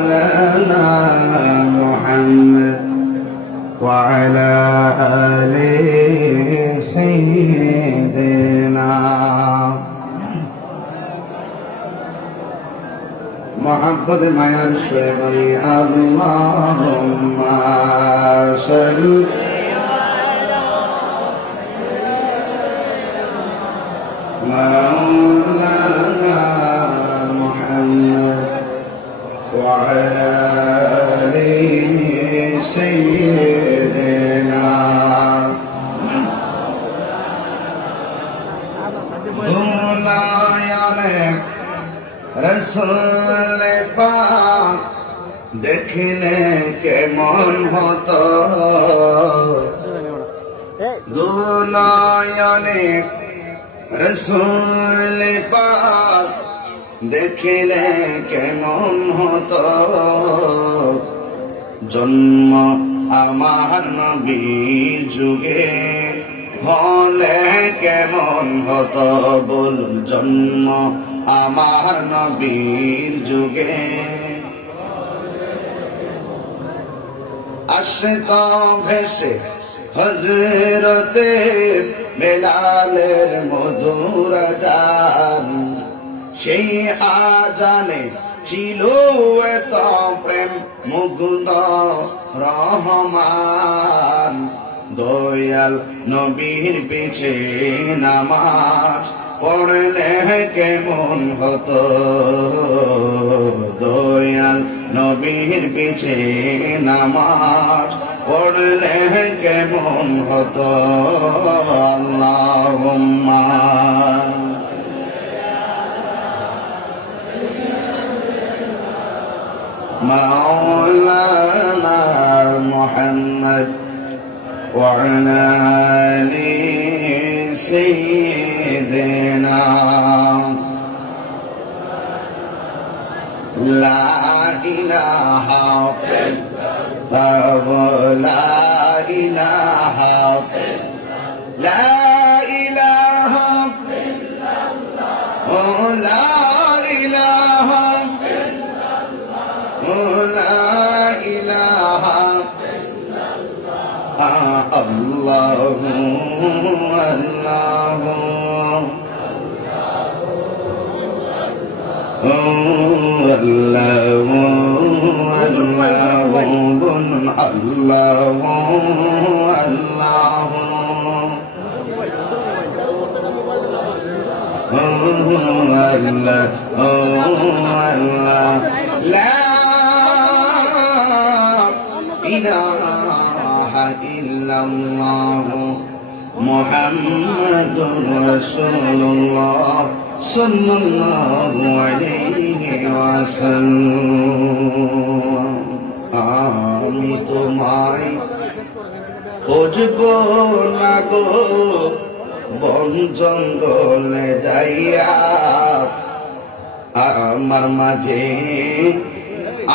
مولانا محمد وعلى آل سيدنا محبت মায়ার সুরে বলি আল্লাহুম্মা সাল্লি مولانا محمد وعلى آل سيدنا রসুল পাক দেখলে কেমন হতো দুনয়নে রসুল পাক দেখলে কেমন হতো জন্ম আমার নবীর যুগে হলে কেমন হতো বলুন জন্ম আমার নবীর যুগে আসত ভেসে হযরতে বেলালের মধুর আযান সেই আযানে ছিল এত প্রেম মুগ্ধ রহমান দয়াল নবীর পিছে নামাজ পড়লে কেমন হতো দয়াল নবীর পিছে নামাজ পড়লে কেমন হতো আল্লাহুম্মা مولانا محمد وعلى آل سيدنا لا إله إلا لا إله لا إله لا إله لا إله الله الله ইলাহা ইল্লাল্লাহু মুহাম্মাদুর রাসূলুল্লাহ সাল্লাল্লাহু আলাইহি ওয়াসাল্লাম আমি তোমায় খুঁজবো না গো বন জঙ্গলে যাইয়া আমার মাঝে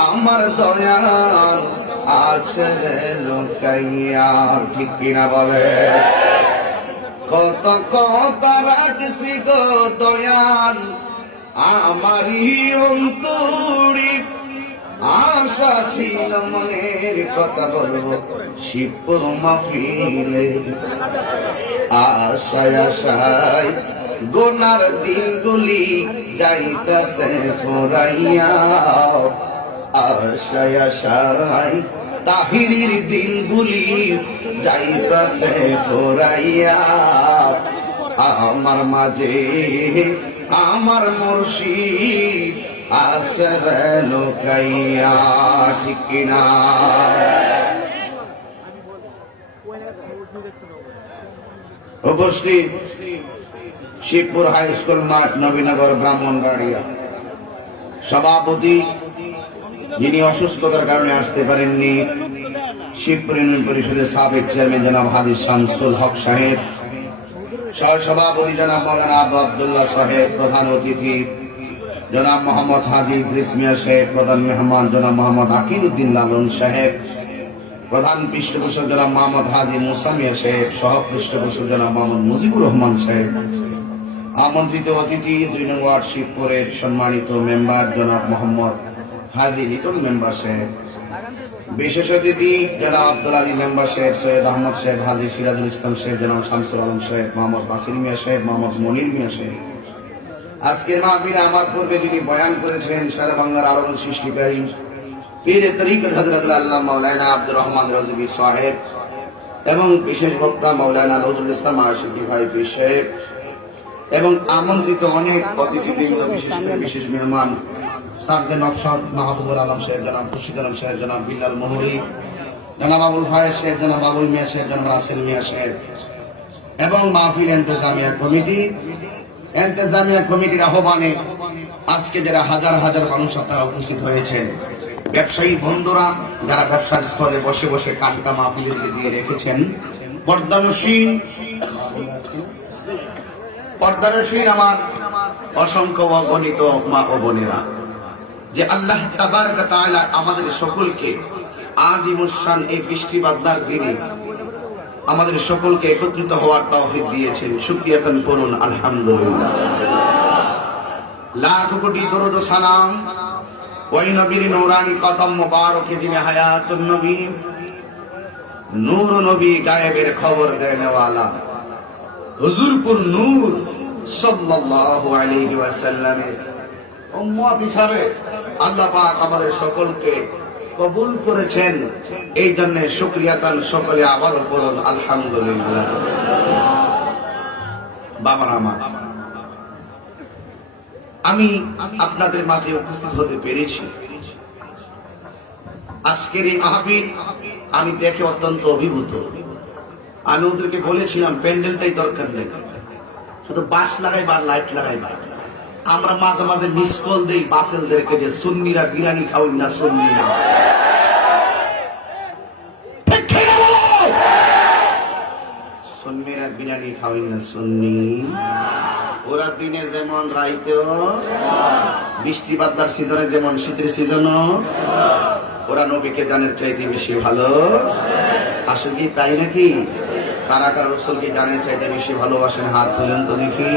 আমার দয়াল আছে লুকাইয়া ঠিক কিনা বলে কত কথা রাখছি গো দয়াল আমারই অন্তরে আশা ছিল মনের কথা বলবো শিবপুর মাহফিলে আশায় আশায় গোনার দিনগুলি যাইতাছে ফুরাইয়া আশায় আশায় তাহিরির দিনগুলি যাইতাছে ফুরাইয়া আমার মাঝে আমার মুর্শিদ আছে লুকাইয়া ঠিক কিনা উপস্থিত শিবপুর হাই স্কুল মাঠ নবীনগর ব্রাহ্মণবাড়িয়া সভাপতি যিনি অসুস্থতার কারণে আসতে পারেননি শিবপুর ইউনিয়ন পরিষদের সাবেক চেয়ারম্যান জনাব হাজী শামসুল হক সাহেব, সহ সভাপতি জনাব মাওলানা আবু আব্দুল্লাহ সাহেব, প্রধান অতিথি জনাব মোহাম্মদ হাজী ইদ্রিস মিয়া সাহেব, প্রধান মেহমান জনাব মোহাম্মদ আকিলউদ্দিন লালন সাহেব, প্রধান পৃষ্ঠপোষক জনাব মোহাম্মদ হাজী মুসা মিয়া সাহেব, সহ পৃষ্ঠপোষক জনাব মোহাম্মদ মুজিবুর রহমান সাহেব, আমন্ত্রিত অতিথি ২ নং ওয়ার্ড শিবপুরের সম্মানিত মেম্বার জনাব মোহাম্মদ হাজী লিটন মেম্বার সাহেব, বিশেষ অতিথি জনাব আব্দুল আলী মেম্বার সাহেব, সৈয়দ আহমদ সাহেব, হাজী সিরাজুল ইসলাম সাহেব, জনাব শামসুল আলম সাহেব, মোহাম্মদ বাসির মিয়া সাহেব, মোহাম্মদ মনির মিয়া সাহেব। আজকের মাহফিলে আমার পূর্বে যিনি বয়ান করেছেন সারা বাংলার আলোড়ন সৃষ্টিকারী পীরে তরিকত হযরত আল্লামা মাওলানা আব্দুর রহমান রজবী সাহেব এবং বিশেষ বক্তা মাওলানা নজরুল ইসলাম আশিকি ভাই পীর সাহেব এবং আমন্ত্রিত অনেক অতিথিবৃন্দ, বিশেষ করে বিশেষ মেহমান সার্জেন অফসার মাহবুবুল আলম সাহেব, জনাব খুরশিদ আলম সাহেব, জনাব বিল্লাল মোহরি, জনাব আবুল ফায়েজ সাহেব, জনাব আবুল মিয়া সাহেব, জনাব রাসেল মিয়া সাহেব এবং মাহফিল ইন্তেজামিয়া কমিটির আহ্বানে আজকে যারা হাজার হাজার মানুষ আপনারা উপস্থিত হয়েছেন, ব্যবসায়ী বন্ধুরা যারা ব্যবসার স্থলে বসে বসে কান্তা মাহফিলের দিয়ে রেখেছেন, পর্দানশীল আমার অসংখ্য অগণিত মা ও বোনেরা, যে আল্লাহ তাবারক ওয়া তাআলা আমাদের সকলকে আজিমুশান এই বৃষ্টি বাদলার দিনে আমাদের সকলকে একত্রিত হওয়ার তৌফিক দিয়েছেন। শুকরিয়াতান করুন আলহামদুলিল্লাহ। লাখ কোটি দরুদ ও সালাম ওই নবীর নূরানি কদম মোবারকে যিনি হায়াতুন নবী, নূর নবী, গায়েবের খবর দেনেওয়ালা, হুজুরপুর নূর সাল্লাল্লাহু আলাইহি ওয়াসাল্লামের উম্মত হিসাবে আল্লাহ পাক আমাদের সকলকে কবুল করেছেন। এই জন্য শুকরিয়াতান সকলে আবারও বলুন আলহামদুলিল্লাহ। বাবার আমার, আমি আপনাদের মাঝে উপস্থিত হতে পেরেছি। আজকের এই মাহফিল আমি দেখে অত্যন্ত অভিভূত। আমি ওদেরকে বলেছিলাম প্যান্ডেলটাই দরকার নেই, শুধু বাঁশ লাগাই বা লাইট লাগাই। আমরা মাঝে মাঝে মিস কল দেই বাতিলদেরকে যে সুন্নিরা বিরিয়ানি খাওয়াই না, সুন্নি না। সুন্নিরা বিরিয়ানি খাওয়াই না, সুন্নি। ওরা দিনে যেমন রাইতেও, বৃষ্টি বাদলার সিজনে যেমন শীতের সিজনও ওরা নবীকে জানের চাইতে বেশি ভালো। আসলে কি তাই নাকি? কারা কারা রাসূলকে জানের চাইতে বেশি ভালোবাসেন হাত তুলেন তো দেখি।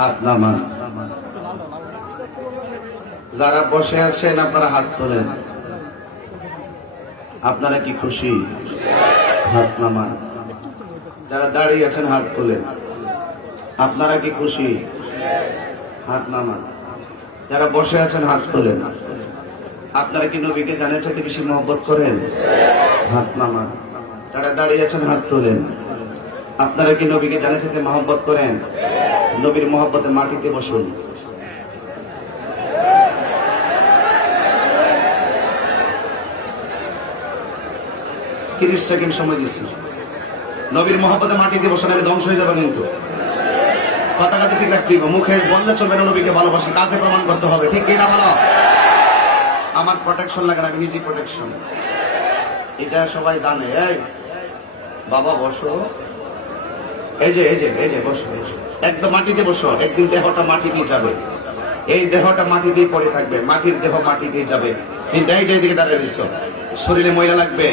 হাত নামান। যারা বসে আছেন আপনারা হাত তোলেন। আপনারা কি খুশি? হাত নামান। যারা দাঁড়িয়ে আছেন হাত তোলেন। আপনারা কি খুশি? হাত নামান। যারা বসে আছেন হাত তোলেন। আপনারা কি নবীকে জানের চাইতে বেশি মহব্বত করেন? হাত নামান। যারা দাঁড়িয়ে আছেন হাত তোলেন। আপনারা কি নবীকে জানের চাইতে মহব্বত করেন? নবীর মহব্বতে মাটিতে বসুন। সেকেন্ড সময় দিচ্ছি। নবীর মহব্বতে মাটিতে বসে নাহলে ধ্বংস হয়ে যাবে। কিন্তু কথা কাজে ঠিক রাখতে হবে। মুখে বললে চলবে না নবীকে ভালোবাসি, কাজে প্রমাণ করতে হবে। ঠিক কিনা ভালো? আমার প্রোটেকশন লাগে না, আমি নিজে প্রোটেকশন। এটা সবাই জানে। এই বাবা বসো, এই যে এই যে এই যে বসো, একদম মাটিতে বসো। একদিন দেহটা মাটি দিয়ে যাবে, এই দেহটা মাটি দিয়ে পড়ে থাকবে, মাটির দেহ মাটি দিয়ে যাবে। কিন্তু এই যে এদিকে দাঁড়িয়ে রয়েছো, শরীরে ময়লা লাগবে।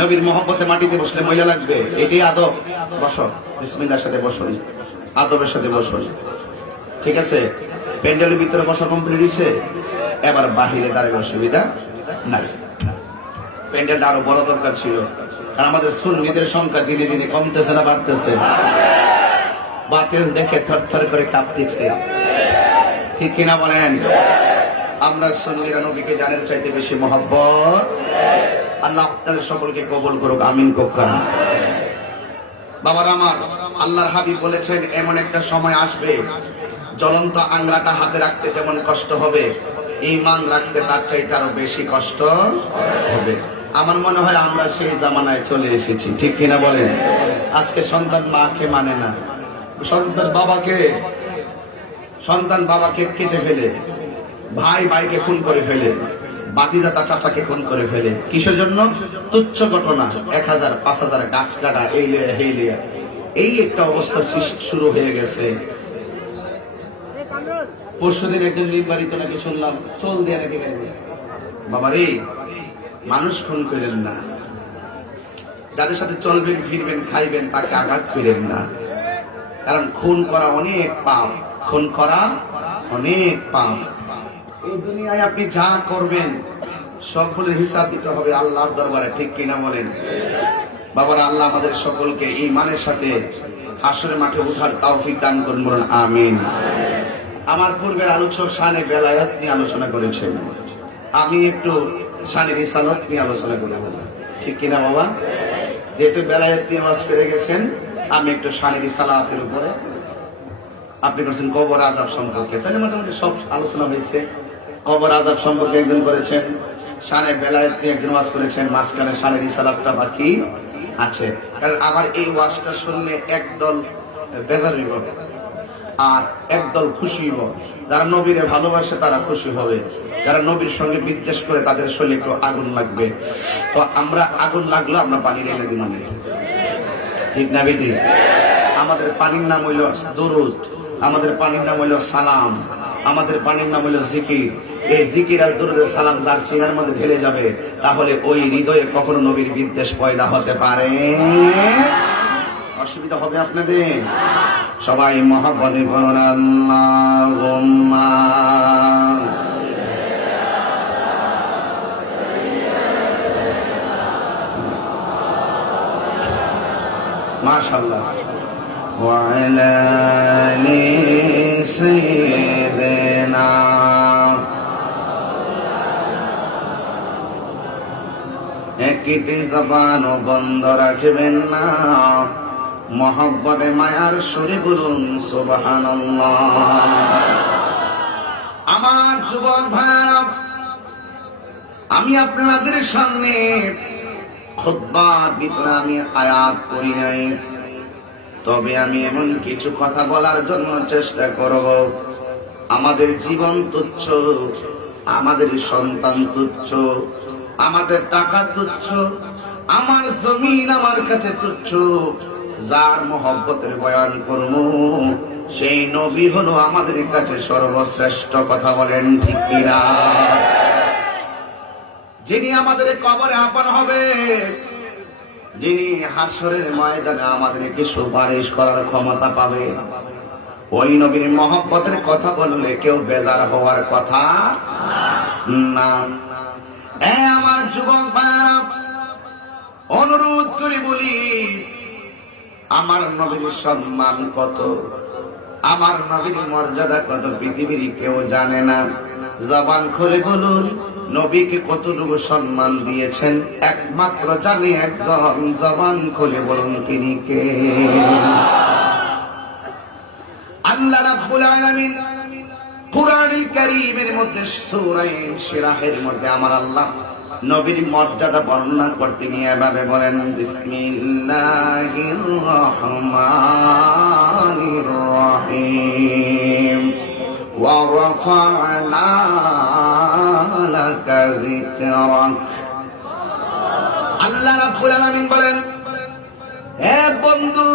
নবীর মহব্বতে মাটিতে বসলে ময়লা লাগবে। এটাই আদব। বসো, বিসমিল্লাহর সাথে বসো, আদবের সাথে বসো। ঠিক আছে? প্যান্ডেলের ভিতরে বসা কমপ্লিট হয়েছে, এবার বাহিরে দাঁড়িয়ে অসুবিধা নাই। প্যান্ডেলটা আরো বড় দরকার ছিল, কারণ আমাদের সুন্নিদের সংখ্যা দিনে দিনে কমতেছে না বাড়তেছে? বাতিল দেখে থরথর করে কাঁপতেছে। ঠিক কিনা বলেন? আমরা সুন্নিরা নবীকে জানের চাইতে বেশি মহব্বত। আল্লাহ আপনাদের সকলকে কবুল করুক, আমিন কোকা। বাবার আমার, আল্লাহর হাবিব বলেছেন এমন একটা সময় আসবে জ্বলন্ত আংরাটা হাতে রাখতে যেমন কষ্ট হবে, ঈমান রাখতে তার চাইতে আরো বেশি কষ্ট হবে। আমার মনে হয় আমরা সেই জামানায় চলে এসেছি। ঠিক কিনা বলেন? আজকে সন্তান মাকে মানে না, সন্তান বাবাকে কেটে ফেলে, ভাই ভাইকে খুন করে ফেলে, বাতিজা তার চাচাকে খুন করে ফেলে। কিসের জন্য? তুচ্ছ ঘটনা। 1000 5000 গাছ কাটা, এই একটা অবস্থা শুরু হয়ে গেছে। পরশুদিন একজন নির্বাচিত নাকি শুনলাম চল দিয়ে নাকি বের হয়েছে। বাবারে, মানুষ খুন করেন না, যাদের সাথে চলবেন ফিরবেন খাইবেন তাকে আঘাত করেন না, কারণ খুন করা অনেক পাপ, খুন করা অনেক পাপ। এই দুনিয়ায় আপনি যা করবেন সকলের হিসাব দিতে হবে আল্লাহর দরবারে, ঠিক কিনা বলেন? বাবারা, আল্লাহ আমাদের সকলকে ঈমানের সাথে হাসরের মাঠে ওঠার তৌফিক দান করুন, বলুন আমিন। আমার পূর্বের আলোচক শানে বেলায়েত নিয়ে আলোচনা করেছেন, আমি একটু শানে রিসালাত নিয়ে আলোচনা করব, ঠিক কিনা বাবা? যেহেতু বেলায়েত নিয়ে ওয়াজ করে গেছেন, আমি একটু শানে রিসালাতের উপরে, আপনি করছেন কবর আযাব সম্পর্কে, তাহলে মোটামুটি সব আলোচনা হয়েছে। কবর আযাব সম্পর্কে একজন করেছেন, শানে বেলায়েত নিয়ে একজন ওয়াজ করেছেন, মাঝখানে শানে রিসালাতটা বাকি আছে। কারণ আমার এই ওয়াজটা শুনলে একদল বেজার হইব আর একদল খুশি হইব। যারা নবীরে ভালোবাসে তারা খুশি হবে, যারা নবীর সঙ্গে বিদ্বেষ করে তাদের শরীরে একটু আগুন লাগবে। তো আমরা আগুন লাগলো আমরা পানি ঢেলে দিই, মানে ঠিক না বেটি? আমাদের পানির নাম হইল দরুদ, আমাদের পানির নাম হইল সালাম, আমাদের পানির নাম হইল জিকির। এই জিকির আর দরুদের সালাম যার সিনার মধ্যে ঢেলে যাবে, তাহলে ওই হৃদয়ে কখনো নবীর বিদ্বেষ পয়দা হতে পারে, অসুবিধা হবে আপনাদের? সবাই মহব্বতে পড়ুন আল্লাহুম্মা। মাশাআল্লাহ। ওয়া আলা আলি সাইয়্যিদিনা। একটি জবানও বন্ধ রাখবেন না, মহব্বতে মায়ার সুরে বলুন সুবহানাল্লাহ। আমার যুবক ভাইরা, আমি আপনাদের সামনে খুতবার ভিতরে আমি আয়াত পড়ি নাই, তবে আমি এমন কিছু কথা বলার জন্য চেষ্টা করব। আমাদের জীবন তুচ্ছ, আমাদের সন্তান তুচ্ছ, আমাদের টাকা তুচ্ছ, আমার জমিন আমার কাছে তুচ্ছ। যার মহব্বতের বয়ান করব সেই নবী হলো আমাদের কাছে সর্বশ্রেষ্ঠ, কথা বলেন ঠিক কিনা? যিনি আমাদের কবরে আপন হবে, যিনি হাসরের ময়দানে আমাদেরকে সুপারিশ করার ক্ষমতা পাবে, ওই নবীর মহব্বতের কথা বললে কেউ বেজার হওয়ার কথা না। আমার যুবক ভাইরা, অনুরোধ করে বলি, আমার নবীর সম্মান কত, আমার নবীর মর্যাদা কত পৃথিবীর কেউ জানে না। জবান খুলে বলুন, নবীকে কতটুকু সম্মান দিয়েছেন একমাত্র জানে একজন। জবান খুলে বলুন তিনি কে? আল্লাহ রাব্বুল আলামিন কুরআনুল কারীমের মধ্যে সূরা ইনশিরাহের মধ্যে আমার আল্লাহ নবীর মর্যাদা বর্ণনা করতে গিয়ে এভাবে বলেন, বিসমিল্লাহির রহমানির রহিম, ওয়া রাফা'না লাকা যিকরাক। আল্লাহ রাব্বুল আলামিন বলেন, হে বন্ধু,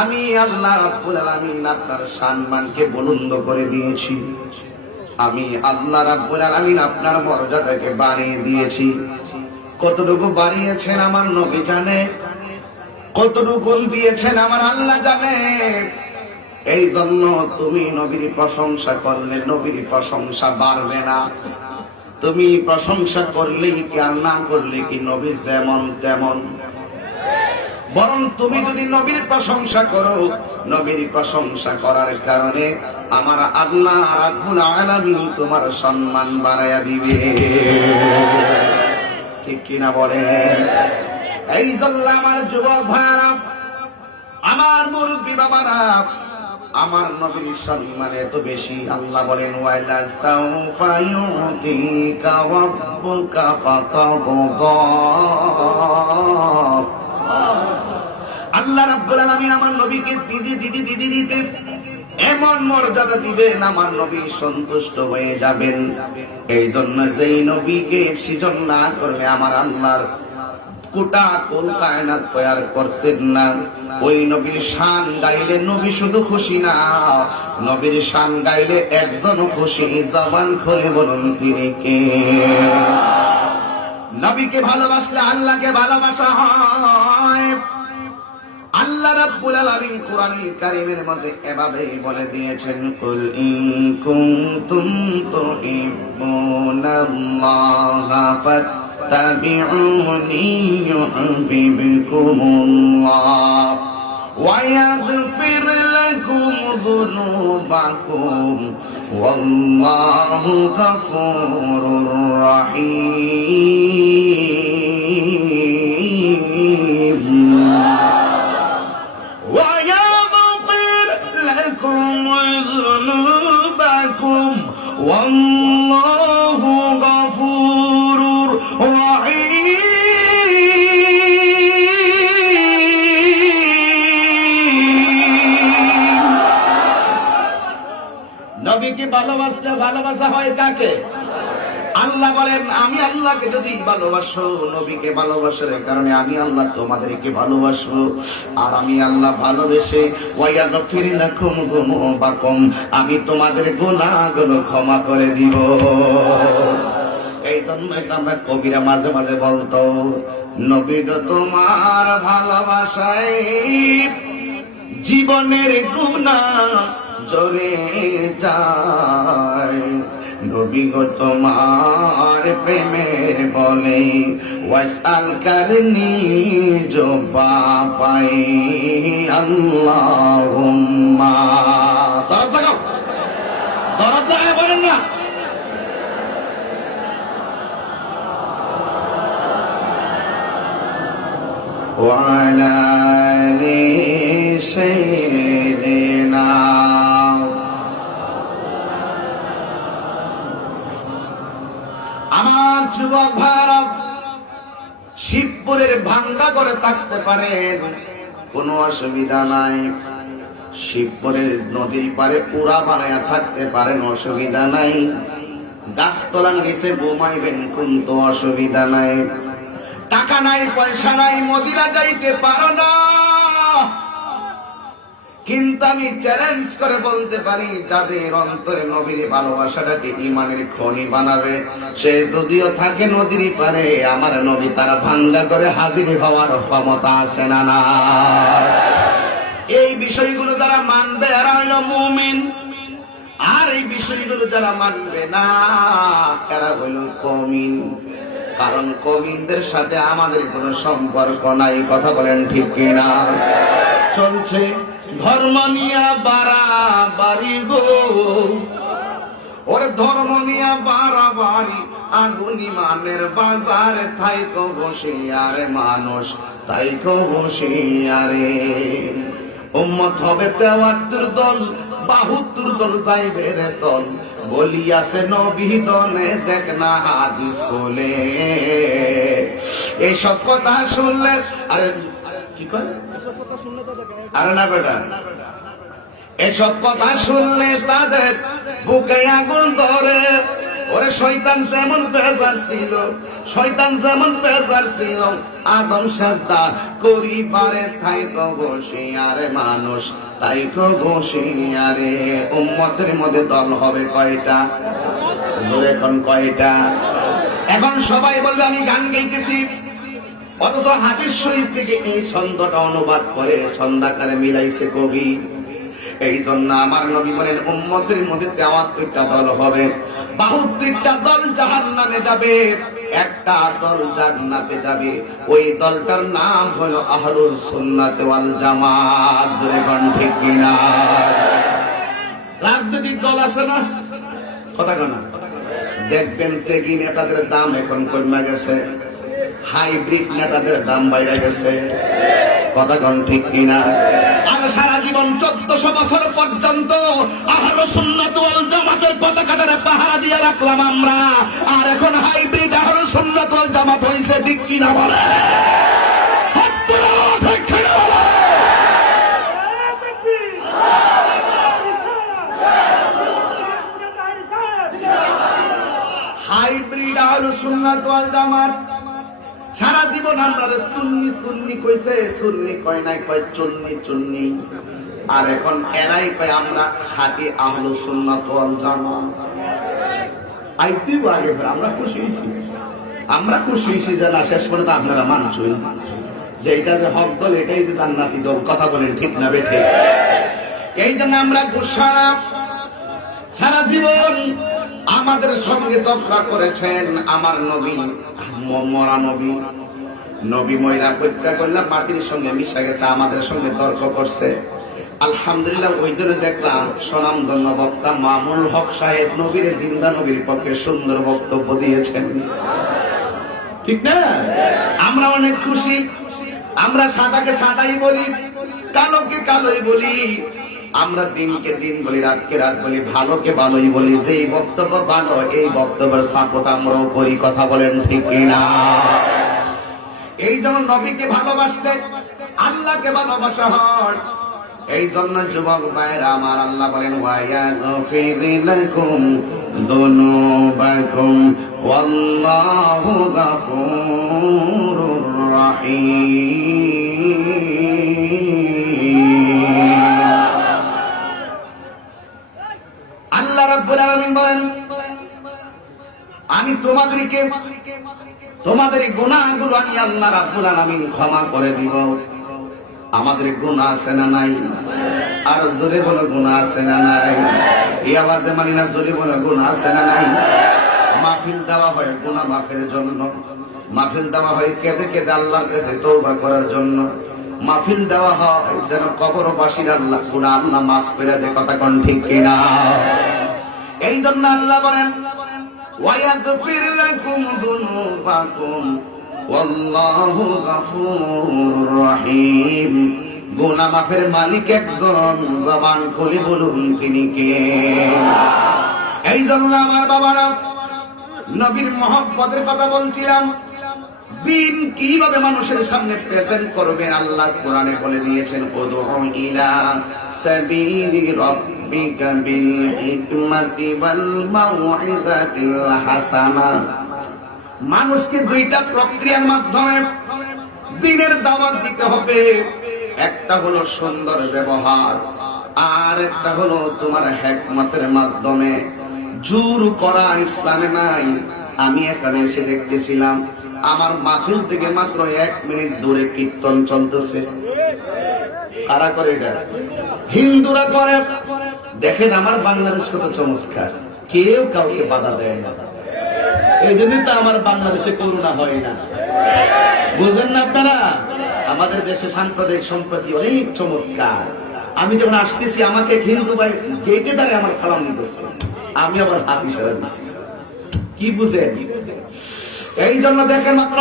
আমি আল্লাহ রাব্বুল আলামিন আপনার সম্মানকে বুলন্দ করে দিয়েছি, আমি আল্লাহ রাব্বুল আলামিন আপনার মর্যাদাকে বাড়িয়ে দিয়েছি। কতটুকু বাড়িয়েছেন আমার নবী জানে, কতটুকু দিয়েছেন আমার আল্লাহ জানে। এই জন্য তুমি নবীর প্রশংসা করলে নবীর প্রশংসা বাড়বে না, তুমি প্রশংসা করলেই কি আর না করলে কি নবী যেমন তেমন। বরং তুমি যদি নবীর প্রশংসা করো, নবীর প্রশংসা করার কারণে আমার আল্লাহ রাব্বুল আলামিন তোমার সম্মান বাড়াইয়া দিবে, ঠিক কিনা বলেন? এই জন্য আমার যুবক ভাইরা, আমার মুরব্বী বাবারা, আমার নবীর সম্মান এত বেশি। আল্লাহ বলেন, ওয়ালা সাউফা ইউতিকা রাব্বুকা ফাতারদা। আল্লাহ রাব্বুল আলামিন আমার নবীকে দিদি এমন মর্যাদা দিবেন, আমার নবী সন্তুষ্ট হয়ে যাবেন। এই জন্য যেই নবীকে সৃজন না করলে আমার আল্লাহর গোটা কুল কায়নাত তৈরি করতেন না। ওই নবীর শান গাইলে নবী শুধু খুশি না, নবীর শান গাইলে একজন খুশি। জবান খুলে বলুন তিনি কে? নবীকে ভালোবাসলে আল্লাহকে ভালোবাসা হয়। আল্লাহ রাব্বুল আলামিন কোরআনুল কারীমের মধ্যে এভাবে বলে দিয়েছেন, কুল ইন কুনতুম তুহিব্বুনাল্লাহা ফাত্তাবিউনি ইউহিব্বুকুমুল্লাহ ওয়া ইয়াগফির লাকুম যুনুবাকুম ওয়াল্লাহু গফুরুর রাহিম। والله غفور رحيم। নবীকে ভালোবাসলে ভালোবাসা হয় কাকে? আল্লাহ বলেন, আমি আল্লাহকে যদি ভালোবাসো, নবীকে ভালোবাসার কারণে আমি আল্লাহ তোমাদেরকে ভালোবাসবো। আর আমি আল্লাহ ভালোবেসে ওয়ায়াগফির লাকুম যুনুবাকুম, আমি তোমাদের গুনাহগুলো ক্ষমা করে দিব। এই জন্যই তো আমরা কবিরা মাঝে মাঝে বলতো, নবী গো তোমার ভালোবাসায় জীবনের গুনাহ জরে যায়। নবী গো তোমার প্রেমের বলে ওয়াসাল করনি জবা পাই আল্লাহুম্মা। দরদ লাগাও, দরদ লাগায় বলেন না। ওয়ালা আলি সাইয়্যিদিনা। আমার যুবক ভাইরা, শিবপুরের ভাঙ্গা করে থাকতে পারেন, কোনো অসুবিধা নাই। শিবপুরের নদীর পারে পুরা বানায়া থাকতে পারেন, অসুবিধা নাই। গাছতলার নিচে ঘুমাইবেন, কিন্তু অসুবিধা নাই। টাকা নাই, পয়সা নাই, মদিনা যাইতে পারো না, কিন্তু আমি চ্যালেঞ্জ করে বলতে পারি, যাদের অন্তরে নবীর ভালোবাসাটাকে ইমানের খনি বানাবে, সে যদিও থাকে নদীর পারে, আমার নবী তারা ভাঙ্গা করে হাজির হওয়ার ক্ষমতা আছে না না? এই বিষয়গুলো যারা মানবে এরা হইল মুমিন, আর এই বিষয়গুলো যারা মানবে না এরা হইল কমিন। কারণ কমিনদের সাথে আমাদের কোনো সম্পর্ক নাই। কথা বলেন ঠিক কিনা? চলছে ধর্ম নিয়া বাড়াবাড়ি গো, ওর ধর্ম নিয়া বাড়াবাড়ি, আগুন ইমানের বাজারে থাইকো বসিয়ারে মানুষ, তাইকো বসিয়ারে। উম্মত হবে ৭৩ দল, ৭২ দল যাইবে রে দল, বলিয়াছে নবী দনে দেখ না হাদিস বলে। এইসব কথা শুনলে আরে কি কয়? আরে না বেটা, এসব কথা শুনলে তাদের বুকে আগুন ধরে। ওরে শয়তান যেমন বেজার ছিল, শয়তান যেমন বেজার ছিল, আদম সাজদা করিবারে তাই তো বসিয়ারে মানুষ, তাই তো বসিয়ারে। উম্মতের মধ্যে দল হবে কয়টা? এখন কয়টা? এখন সবাই বলবে আমি গান গাইতেছি, অথচ হাদিস শরীফ থেকে এই ছন্দটা অনুবাদ করে ছন্দাকারে মিলাইছে কবি। এই জন্য আমার নবী বলেন, উম্মতের মধ্যে ৭৩টা দল হবে, ৭২টা দল জাহান্নামে যাবে, একটা দল জান্নাতে যাবে। ওই দলটার নাম হলো আহলুস সুন্নাত ওয়াল জামাত। জোরে কোন ঠিক কিনা? রাজনৈতিক দল আছে না? কথা কনা দেখবেন, ত্যাগী নেতাদের দাম এখন কমে গেছে, হাইব্রিড নেতাদের দাম বাইরে গেছে। কথা কোন ঠিক কিনা? আর সারা জীবন ১৪০০ বছর পর্যন্ত আহলুস সুন্নাত ওয়াল জামাতের পতাকাটারে পাহারা দিয়ে রাখলাম আমরা, আর এখন হাইব্রিড আহলুস সুন্নাত ওয়াল জামাত হইছে। ঠিক কিনা বলে? হাইব্রিড আহলুস সুন্নাত ওয়াল জামাত সারা জীবন আমরা সুন্নি সুন্নি কইছে, সুন্নি কয় নাই, কয় চুন্নি চুন্নি। আর এখন এরাই কয় আমরা খাঁটি আহলুস সুন্নাত ওয়াল জামাত। আইতে আগে আমরা খুশি হইছি, আমরা খুশি হইছি যে না শেষ পর্যন্ত আপনারা মানছই যে এটা যে হক দল, এটাই যে জান্নাতি দল। কথা বলেন ঠিক না বেঠে? এই জন্য আমরা ঘোষণা, সারা জীবন আমাদের সঙ্গে চক্রা করেছেন আমার নবী, মরা নবী। নবী ময়রা পরীক্ষা করলাম, মাটির সঙ্গে মিশা গেছে, আমাদের সঙ্গে তর্ক করছে। আলহামদুলিল্লাহ ওই দিনে দেখলাম স্বনামধন্য বক্তা মামুনুল হক সাহেব নবীর জিন্দা নবীর পক্ষে সুন্দর বক্তব্য দিয়েছেন, ঠিক না? আমরা অনেক খুশি। আমরা সাদাকে সাদাই বলি, কালোকে কালোই বলি, আমরা দিনকে দিন বলি, রাতকে রাত বলি, ভালোকে ভালোই বলি। যেই বক্তব্য ভালো এই বক্তব্যের সাপোর্ট আমরাও করি। কথা বলেন ঠিক কিনা? এই জন্য নবীকে ভালোবাসলে আল্লাহকে ভালোবাসা হয়। এই জন্য যুবক ভাইরা আমার, আল্লাহ বলেন ওয়ায়াগফির লাকুম যুনুবাকুম ওয়াল্লাহু গাফুরুর রাহিম। আল্লাহ রাব্বুল আলামিন বলেন আমি তোমাদের গুনাহগুলো আমি আল্লাহ রাব্বুল আলামিন ক্ষমা করে দিব। আমাদের গুনাহ আছে না নাই? আর জোরে বলো গুনাহ আছে না নাই? এই আওয়াজে মানি না, জোরে বলো গুনাহ আছে না নাই? মাহফিল দেওয়া হয় গুনাহ মাফের জন্য, মাহফিল দেওয়া হয় কেঁদে কেঁদে আল্লাহর কাছে তওবা করার জন্য, মাহফিল দেওয়া হয় যেন কবরবাসীর আল্লাহ গুনাহ আল্লাহ মাফ করে দেয়। কথা কোন ঠিক কিনা? এই জন্য আল্লাহ বলেন ওয়ায়াগফির লাকুম যুনুবাকুম ওয়াল্লাহু গাফুরুর রাহিম। গুনাহ মাফের মালিক একজন, জবান খুলে বলুন তিনি কে? এই জন্য আমার বাবারা, নবীর মহব্বতের কথা বলছিলাম। দিন কিভাবে মানুষের সামনে প্রেজেন্ট করবেন আল্লাহ কোরআনে বলে দিয়েছেন উদউ ইলা সাবিলি রাব্বিকা বিল হিকমাতি ওয়াল মাউইজাতিল হাসানা। মানুষকে দুইটা প্রক্রিয়ার মাধ্যমে দ্বীনের দাওয়াত দিতে হবে। একটা হলো সুন্দর ব্যবহার, আর একটা হলো তোমার হিকমতের মাধ্যমে। জোর করা ইসলামে নাই। আমি এখানে এসে দেখতেছিলাম আমার মাহফিল থেকে মাত্র 1 মিনিট দূরে কীর্তন চলতেছে। কারা করে এটা? হিন্দুরা করে। দেখেন আমার বাংলাদেশ কত চমৎকার, কেউ কাউকে বাধা দেয় না। এই জন্যই তো আমার বাংলাদেশে করোনা হয় না, বুঝেন না আপনারা? আমাদের দেশে সাম্প্রদায়িক সম্প্রতি অনেক চমৎকার। আমি যখন আসতেছি আমাকে হিন্দু ভাই গেটে দাঁড়িয়ে আমার সালাম দিতেছে, আমি আবার হাত ইশারা দিচ্ছি। কি বুঝেন? এই জন্য দেখেন মাত্র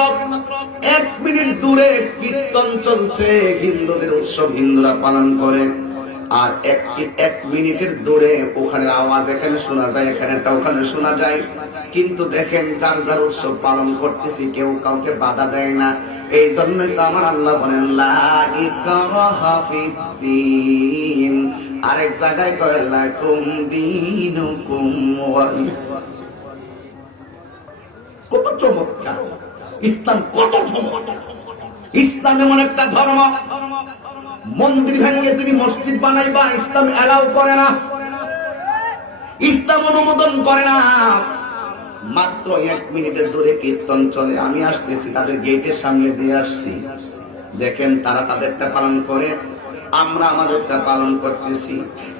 1 মিনিট দূরে কীর্তন চলছে, হিন্দুদের উৎসব হিন্দুরা পালন করে। আর 1 মিনিটের দূরে ওখানে আওয়াজ এখানে শোনা যায়, এখানেটা ওখানে শোনা যায়। কিন্তু দেখেন যার যার উৎসব পালন করতেছি, কেউ কাউকে বাধা দেয় না। এই জন্যই তো আমার আল্লাহ বলেন লা ইকরাহা ফিদ্দীন। আরেক জায়গায় কয় লাকুম দীনুকুম ওয়ালিয়া। কত চমৎকার ইসলাম, কত চমৎকার ইসলাম। এমন একটা ধর্ম, মন্দির ভেঙে তুমি মসজিদ বানাইবা, ইসলাম এলাও করে না, ইসলাম অনুমোদন করে না। মাত্র 1 মিনিটের দূরে কীর্তন চলে, আমি আসতেছি তাদের গেটের সামনে দিয়ে আসছি। দেখেন তারা তাদেরটা পালন করে, আমরা আমাদেরটা পালন করতেছি।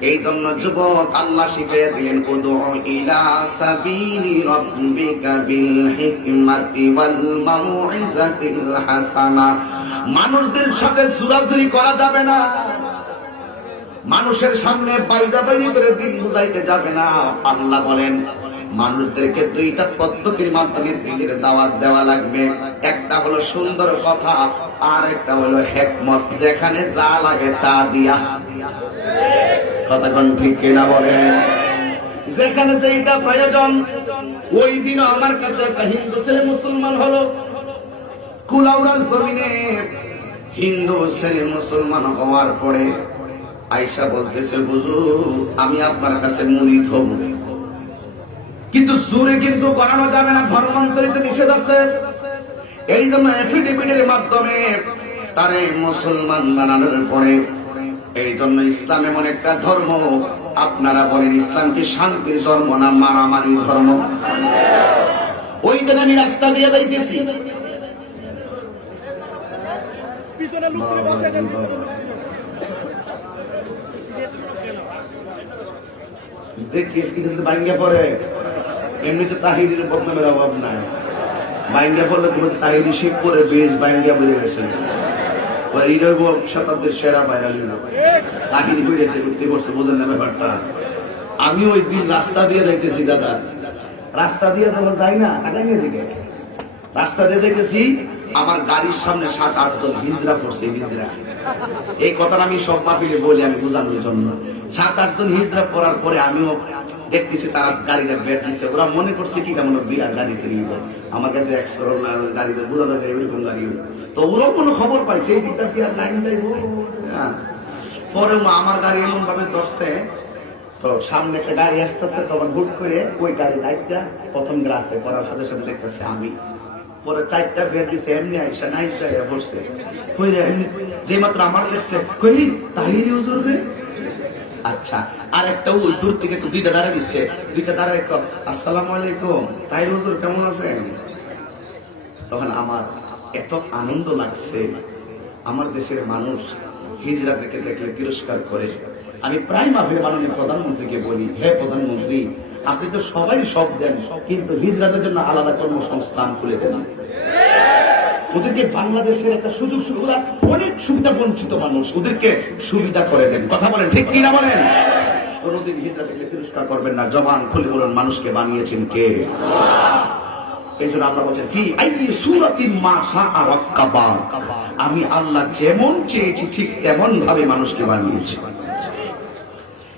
এই জন্য যুবক আল্লাহ শিখিয়ে দিলেন উদউ ইলা সাবিলি রাব্বিকা বিল হিকমাতি ওয়াল মাউইজাতিল হাসানা। মানুষদের সাথে জোরাজুরি করা যাবে না, মানুষের সামনে বাইদা বাইরি করে দিন বুঝাইতে যাবে না। আল্লাহ বলেন মানুষদেরকে দুইটা পদ্ধতির মাধ্যমে দ্বীনের দাওয়াত দেওয়া লাগবে। একটা হলো সুন্দর কথা, আর একটা হলো হিকমত, যেখানে যা লাগে তা দিয়া। কথা কোন ঠিক কিনা বলেন? যেখানে যেটা প্রয়োজন। ওই দিন আমার কাছে একটা হিন্দু ছেলে মুসলমান হলো, কুলাউড়ার জমিনে হিন্দু ছেলে মুসলমান হওয়ার পরে আয়েশা বলতেছে হুজুর আমি আপনার কাছে মুরিদ হব, কিন্তু জোরে কিন্তু করানো যাবে না, ধর্মান্তরিত নিষেধ আছে। এই জন্য এফিডেভিটের মাধ্যমে তারে মুসলমান বানানোর পরে, এই জন্য ইসলাম এমন একটা ধর্ম, আপনারা বলেন ইসলাম কি শান্তির ধর্ম না মারামারি ধর্ম? ওই দিন আমি রাস্তা দিয়ে যাইতেছি, দেখিস কিন্তু ভাঙ্গা পড়ে, এমনিতে তাহিরের বদনামের অভাব নাই, ভাঙ্গা পড়লে কি বলছে তাহিরি শিখ করে বেশ ভাঙ্গা বুঝে গেছে, শতাব্দীর সেরা ভাইরাল তাহিরি হয়েছে উঠতে করছে, বোঝেন না ব্যাপারটা। আমি ওই দিন রাস্তা দিয়ে যাইতেছি দাদা, রাস্তা দিয়ে তখন যাই না টাকা নিয়ে দিকে, রাস্তা দিয়ে যাইতেছি, আমার গাড়ির সামনে 7-8 জন হিজড়া পড়ছে, হিজড়া। এই কথাটা আমি সব মাহফিলে বলি, আমি বোঝানোর জন্য। 7-8 জন হিজড়া পড়ার পরে আমিও দেখতেছি তারা গাড়িটা বের দিচ্ছে, ওরা মনে করছে কি কেমন বিরাট গাড়িতে নিবে, আমার কাছে গাড়িতে বোঝা যাচ্ছে এরকম গাড়ি। তো ওরাও কোনো খবর পাইছে এই দিকটা কি আর লাইন যাইব। পরে আমার গাড়ি এমন ভাবে ধরছে, তো সামনে একটা গাড়ি আসতেছে, তখন হুট করে ওই গাড়ি লাইটটা প্রথম গ্লাসে পড়ার সাথে সাথে দেখতেছে আমি। পরে 4টা বের দিছে, এমনি আইসা নাইস দেয় বসছে, যে মাত্র আমার দেখছে কই তাহিরি হুজুর রে। আচ্ছা, আর একটা ওই দূর থেকে একটু দুইটা দাঁড়া দিচ্ছে, দুইটা দাঁড়ায় আসসালামু আলাইকুম তাহির হুজুর কেমন আছেন? তখন আমার এত আনন্দ লাগছে, আমার দেশের মানুষ হিজড়াদেরকে দেখলে তিরস্কার করে। আমি প্রায় মাহফিলে মাননীয় প্রধানমন্ত্রীকে বলি, হে প্রধানমন্ত্রী, আপনি তো সবাই সব দেন, কিন্তু হিজড়াদের জন্য আলাদা কর্মসংস্থান খুলে দেন, ওদেরকে বাংলাদেশের একটা সুযোগ সুবিধা, অনেক সুবিধা বঞ্চিত মানুষ, ওদেরকে সুবিধা করে দেন। কথা বলেন ঠিক কিনা বলেন? কোনদিন হিজড়া দেখলে তিরস্কার করবেন না, জবান খুলে বলুন মানুষকে বানিয়েছেন কে? এই জন্য আল্লাহ বলছেন ফি আইয়ি সূরাতিন মা শাআ রাক্কাবা, আমি আল্লাহ যেমন চেয়েছি ঠিক তেমন ভাবে মানুষকে বানিয়েছি।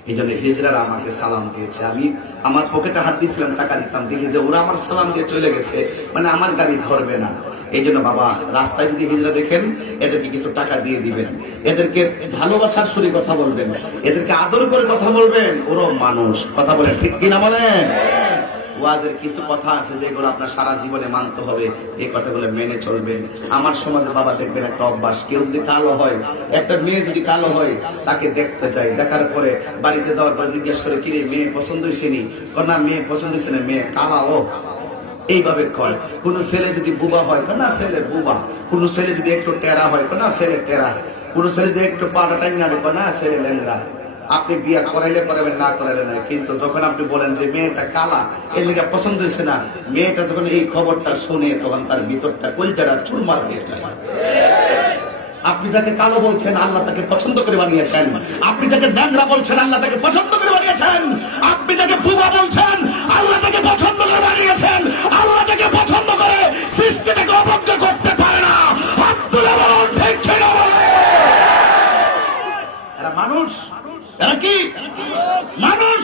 এই জন্য হিজড়ারা আমাকে সালাম দিয়েছে, আমি আমার পকেটে হাত দিয়েছিলাম টাকা দিতাম, দেখি যে ওরা আমার সালাম দিয়ে চলে গেছে, মানে আমার গাড়ি ধরবে না। এই জন্য বাবা রাস্তায় যদি হিজড়া দেখেন, এদেরকে কিছু টাকা দিয়ে দিবেন, এদেরকে ভালোবাসার সুরে কথা বলবেন, এদেরকে আদর করে কথা বলবেন, ওরাও মানুষ। কথা বলেন ঠিক কিনা বলেন? ওয়াজের কিছু কথা আছে যেগুলো আপনার সারা জীবনে মানতে হবে, এই কথাগুলো মেনে চলবেন। আমার সমাজে বাবা দেখবেন একটা অভ্যাস, কেউ যদি কালো হয়, একটা মেয়ে যদি কালো হয়, তাকে দেখতে চাই, দেখার পরে বাড়িতে যাওয়ার পর জিজ্ঞেস করে কিরে মেয়ে পছন্দ হয়েছে নি? না মেয়ে পছন্দ হয়েছে না, মেয়ে কালা। ও এইভাবে কয়। কোন ছেলে যদি বুবা হয়, না ছেলে বুবা। কোন ছেলে যদি একটু টেরা হয়, না ছেলে টেরা। কোন ছেলে যদি একটু পাটা টাইনা রেখে, না ছেলে ল্যাংড়া। আপনি বিয়া করাইলে করাবেন, না করাইলে না, কিন্তু যখন আপনি বলেন যে মেয়েটা কালা, এর লেগে পছন্দ হয়েছে না, মেয়েটা যখন এই খবরটা শুনে তখন তার ভিতরটা কলজাটা চুরমার হয়ে যায়। আপনি যাকে কালো বলছেন আল্লাহ তাকে পছন্দ করে বানিয়েছেন, আপনি যাকে ল্যাংড়া বলছেন আল্লাহ তাকে পছন্দ করে বানিয়েছেন, আপনি যাকে বুবা বলছেন আল্লাহ তাকে পছন্দ করে বানিয়েছেন। আল্লাহ তাকে পছন্দ করে সৃষ্টিটাকে অবজ্ঞা করতে পারে না। আব্দুল্লাহ বলুন ঠিক ছিল। এরা মানুষ, এরা কি মানুষ?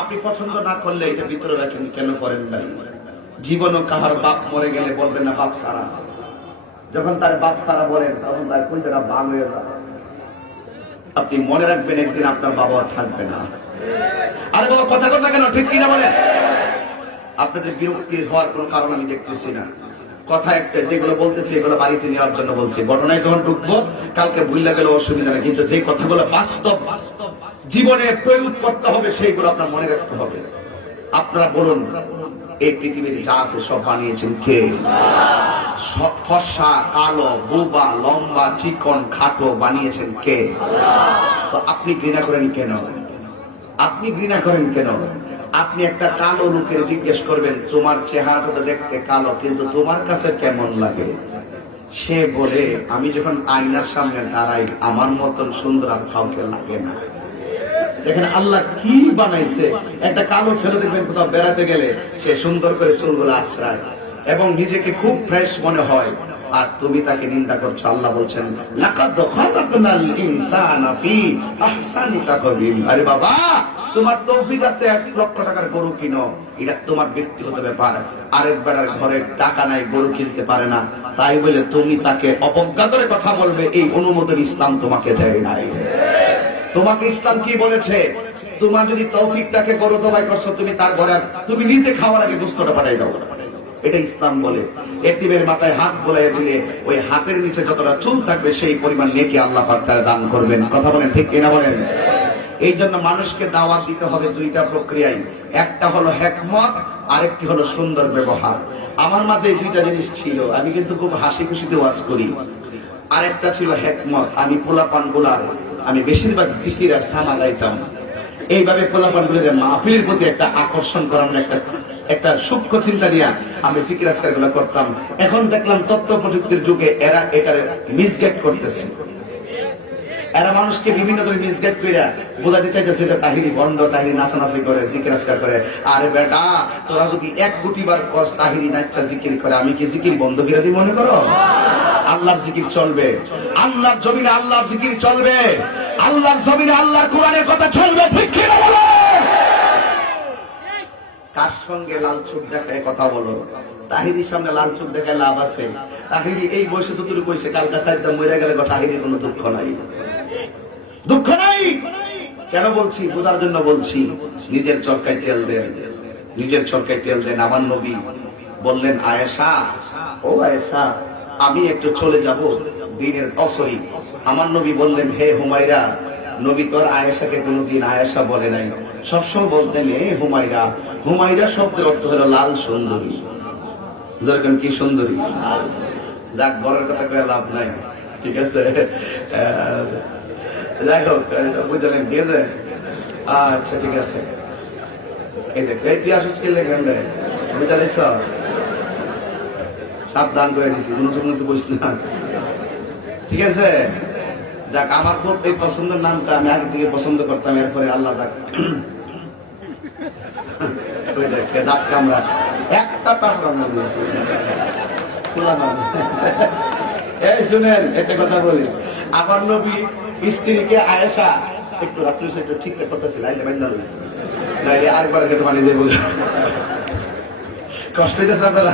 আপনি পছন্দ না করলে এটা ভিতরে রাখেন, কেন করেন নাই? জীবনও কাহার বাপ মরে গেলে বলবেন না বাপ সারা, যখন তার বাপ সারা বলেন তখন তার কোনটা বাল হয়ে যাবে। আপনি মনে রাখবেন একদিন আপনার বাবা থাকবে না। আরে বাবা কথা কথা কেন ঠিক কিনা বলেন? আপনাদের বিরক্তি হওয়ার কোন কারণ আমি দেখতেছি না। কথা একটা, যেগুলো বলতেছি এগুলো বাড়িতে নেওয়ার জন্য বলছি। ঘটনায় যখন ঢুকবো কালকে ভুলে গেলে অসুবিধা নেই, কিন্তু যে কথাগুলো বাস্তব জীবনে প্রয়োগ করতে হবে সেইগুলো আপনার মনে রাখতে হবে। আপনারা বলুন, এই পৃথিবীর যা আছে সব বানিয়েছেন কে? ফর্সা, কালো, বোবা, লম্বা, চিকন, খাটো বানিয়েছেন কে? তো আপনি ঘৃণা করেন কেন? আপনি ঘৃণা করেন কেন? আপনি একটা কালো লোকের জিজ্ঞেস করবেন তোমার চেহারাটা দেখতে কালো, কিন্তু তোমার কাছে কেমন লাগে? সে বলে আমি যখন আয়নার সামনে দাঁড়াই আমার মতন সুন্দর আর কাউকে লাগে না। দেখেন আল্লাহ কি বানাইছে। একটা কালো ছেলে দেখবেন কোথাও বেড়াতে গেলে সে সুন্দর করে চুলগুলো আশ্রায় এবং নিজেকে খুব ফ্রেশ মনে হয়, আর তুমি তাকে নিন্দা করছো। আল্লাহ বলছেন লাকাদ খালাকনাল ইনসানা ফি আহসানি তাকওয়িম। আরে বাবা, তোমার তৌফিক আছে 1 লক্ষ টাকার গরু কিনো, এটা তোমার ব্যক্তিগত ব্যাপার। আরেক বেটার ঘরে টাকা নাই, গরু কিনতে পারে না, তাই বলে তুমি তাকে অবজ্ঞা করে কথা বলবে, এই অনুমোদন ইসলাম তোমাকে দেয় নাই। তোমাকে ইসলাম কি বলেছে? তোমার যদি তৌফিক থাকে গরু জবাই করছো, তুমি তার ঘরে, তুমি নিজে খাওয়ার আগে গোশতটা পাঠাই দাও। এটা ইসলাম বলে। এতিমের মাথায় হাত বোলাইয়া দিলে ওই হাতের নিচে যতটা চুল থাকবে সেই পরিমাণ নেকি আল্লাহ পাক তারা দান করবেন। কথা বলেন ঠিক কিনা বলেন? এই জন্য মানুষকে দাওয়াত দিতে হবে দুইটা প্রক্রিয়ায়, একটা হলো হিকমত, আরেকটি হলো সুন্দর ব্যবহার। আমার মাঝে এই দুইটা জিনিস ছিল, আমি কিন্তু খুব হাসি খুশিতে ওয়াজ করি। আরেকটা ছিল হিকমত, আমি পোলাপান গুলার আমি বেশিরভাগ জিকির আর সানা গাইতাম। এইভাবে পোলাপান গুলোদের মাহফিলের প্রতি একটা আকর্ষণ করানোর একটা সূক্ষ্ম চিন্তা নিয়ে আমি জিকির আজকার গুলো করতাম। এখন দেখলাম তথ্য প্রযুক্তির যুগে এরা এটারে মিসগাইড করতেছে। এরা মানুষকে বিভিন্ন ধরনের মিসগাইড কইরা বোঝাতে চাইতেছে যে তাহিরি বন্ধ, তাহিরি নাচানাচি করে, জিকির আজকার করে। আরে বেটা, তোরা যদি এক কোটি বার কস তাহিরি নাচা জিকির করে, আমি কি জিকির বন্ধ করে দিই মনে করো? আল্লাহর জিকির চলবে, আল্লাহর জমিনে আল্লাহর জিকির চলবে, আল্লাহর জমিনে আল্লাহর কোরআনের কথা চলবে। ঠিক কি না বলো? কার সঙ্গে লাল চোখ দেখায় কথা বলো? তাহিরির সামনে লাল চোখ দেখায় লাভ আছে? তাহিরি এই বয়সে যতটুকু কইছে, কালকা সাইডটা মরে গেলে তাহিরির কোনো দুঃখ নাই, দুঃখ নাই। কেন বলছি? বোঝার জন্য বলছি। নিজের চরকায় তেল দেন, নিজের চরকায় তেল দেন। আমার নবী বললেন, আয়েশা, ও আয়েশা, আমি একটু চলে যাব দিনের অসরি। আমার নবী বললেন, হে হুমায়রা। নবী তোর আয়েশাকে কোনদিন আয়েশা বলে নাই, সবসময় বলতেন হে হুমায়রা। হুমায়রা শব্দের অর্থ হলো লাল সুন্দরী। যেরকম কি সুন্দরী? যাক, বড়ের কথা করে লাভ নাই, ঠিক আছে। যাই হোক, বুঝলেন কি আছে? আচ্ছা ঠিক আছে। এই তুই আসিস কে লেখেন রে, বুঝালিস? সাবধান করে দিছি, কোনো সময় তো বলিস না, ঠিক আছে। যাক, আমার খুব এই পছন্দের নামটা আমি আগে থেকে পছন্দ করতাম, এরপরে আল্লাহ ডাক ডাক কামরা একটা তার এই শুনেন, একটা কথা বলি। আমার নবী স্ত্রীকে আয়েশা একটু রাত্রি একটু ঠিকঠাক করতেছিল, আইলে বাইন্দা লই নাইলে আরেকবার খেতে পানি যে বলি কষ্ট হইতেছে আপনারা,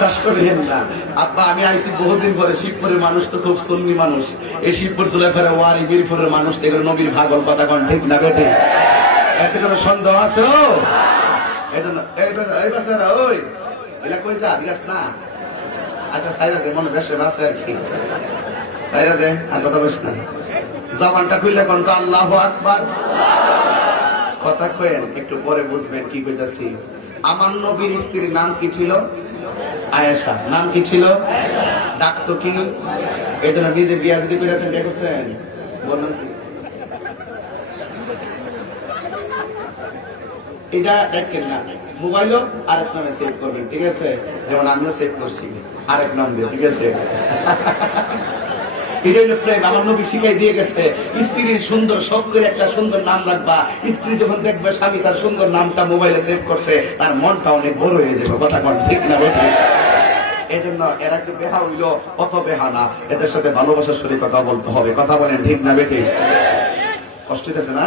কষ্ট করিয়েন না। আব্বা, আমি আইসি বহুদিন পরে। শিবপুরের মানুষ তো খুব সুন্নি মানুষ। এই শিবপুর চুলাফেরা ওয়ারি বীরপুরের মানুষ এগুলো নবীর ভাগল কথা কোন ঠিক না বেঠে? এতে কোনো সন্দেহ আছে? এই জন্য এই বাসারা ওই এলা কই যা দিগাস না। আচ্ছা সাইরা দে, মনে দেশে বাসে আর কি, সাইরা দে, আর কথা বলিস না। জবানটা খুললে কোন তো আল্লাহু আকবার কথা কয়েন, একটু পরে বুঝবেন কি কইতাছি। আমার নবীর স্ত্রীর নাম কি ছিল? আয়েশা। নাম কি ছিল? ডাকতো কি? এই জন্য নিজে বিয়া যদি করে দেখছেন, বললেন এটা দেখেন না, মোবাইলও আরেক নামে সেভ করবেন, ঠিক আছে? যেমন আমিও সেভ করছি আরেক নাম দিয়ে, ঠিক আছে? আমার নবী শিখাই দিয়ে গেছে, স্ত্রীর সুন্দর শখ করে একটা সুন্দর নাম রাখবা। স্ত্রী যখন দেখবে স্বামী তার সুন্দর নামটা মোবাইলে সেভ করছে, তার মনটা অনেক বড় হয়ে যাবে। কথা কোন ঠিক না বলতে? এই জন্য এরা একটু বেহা হইল, অত বেহা না, এদের সাথে ভালোবাসার সঙ্গে কথা বলতে হবে। কথা বলেন ঠিক না বেঠি? কষ্ট হইতেছে না?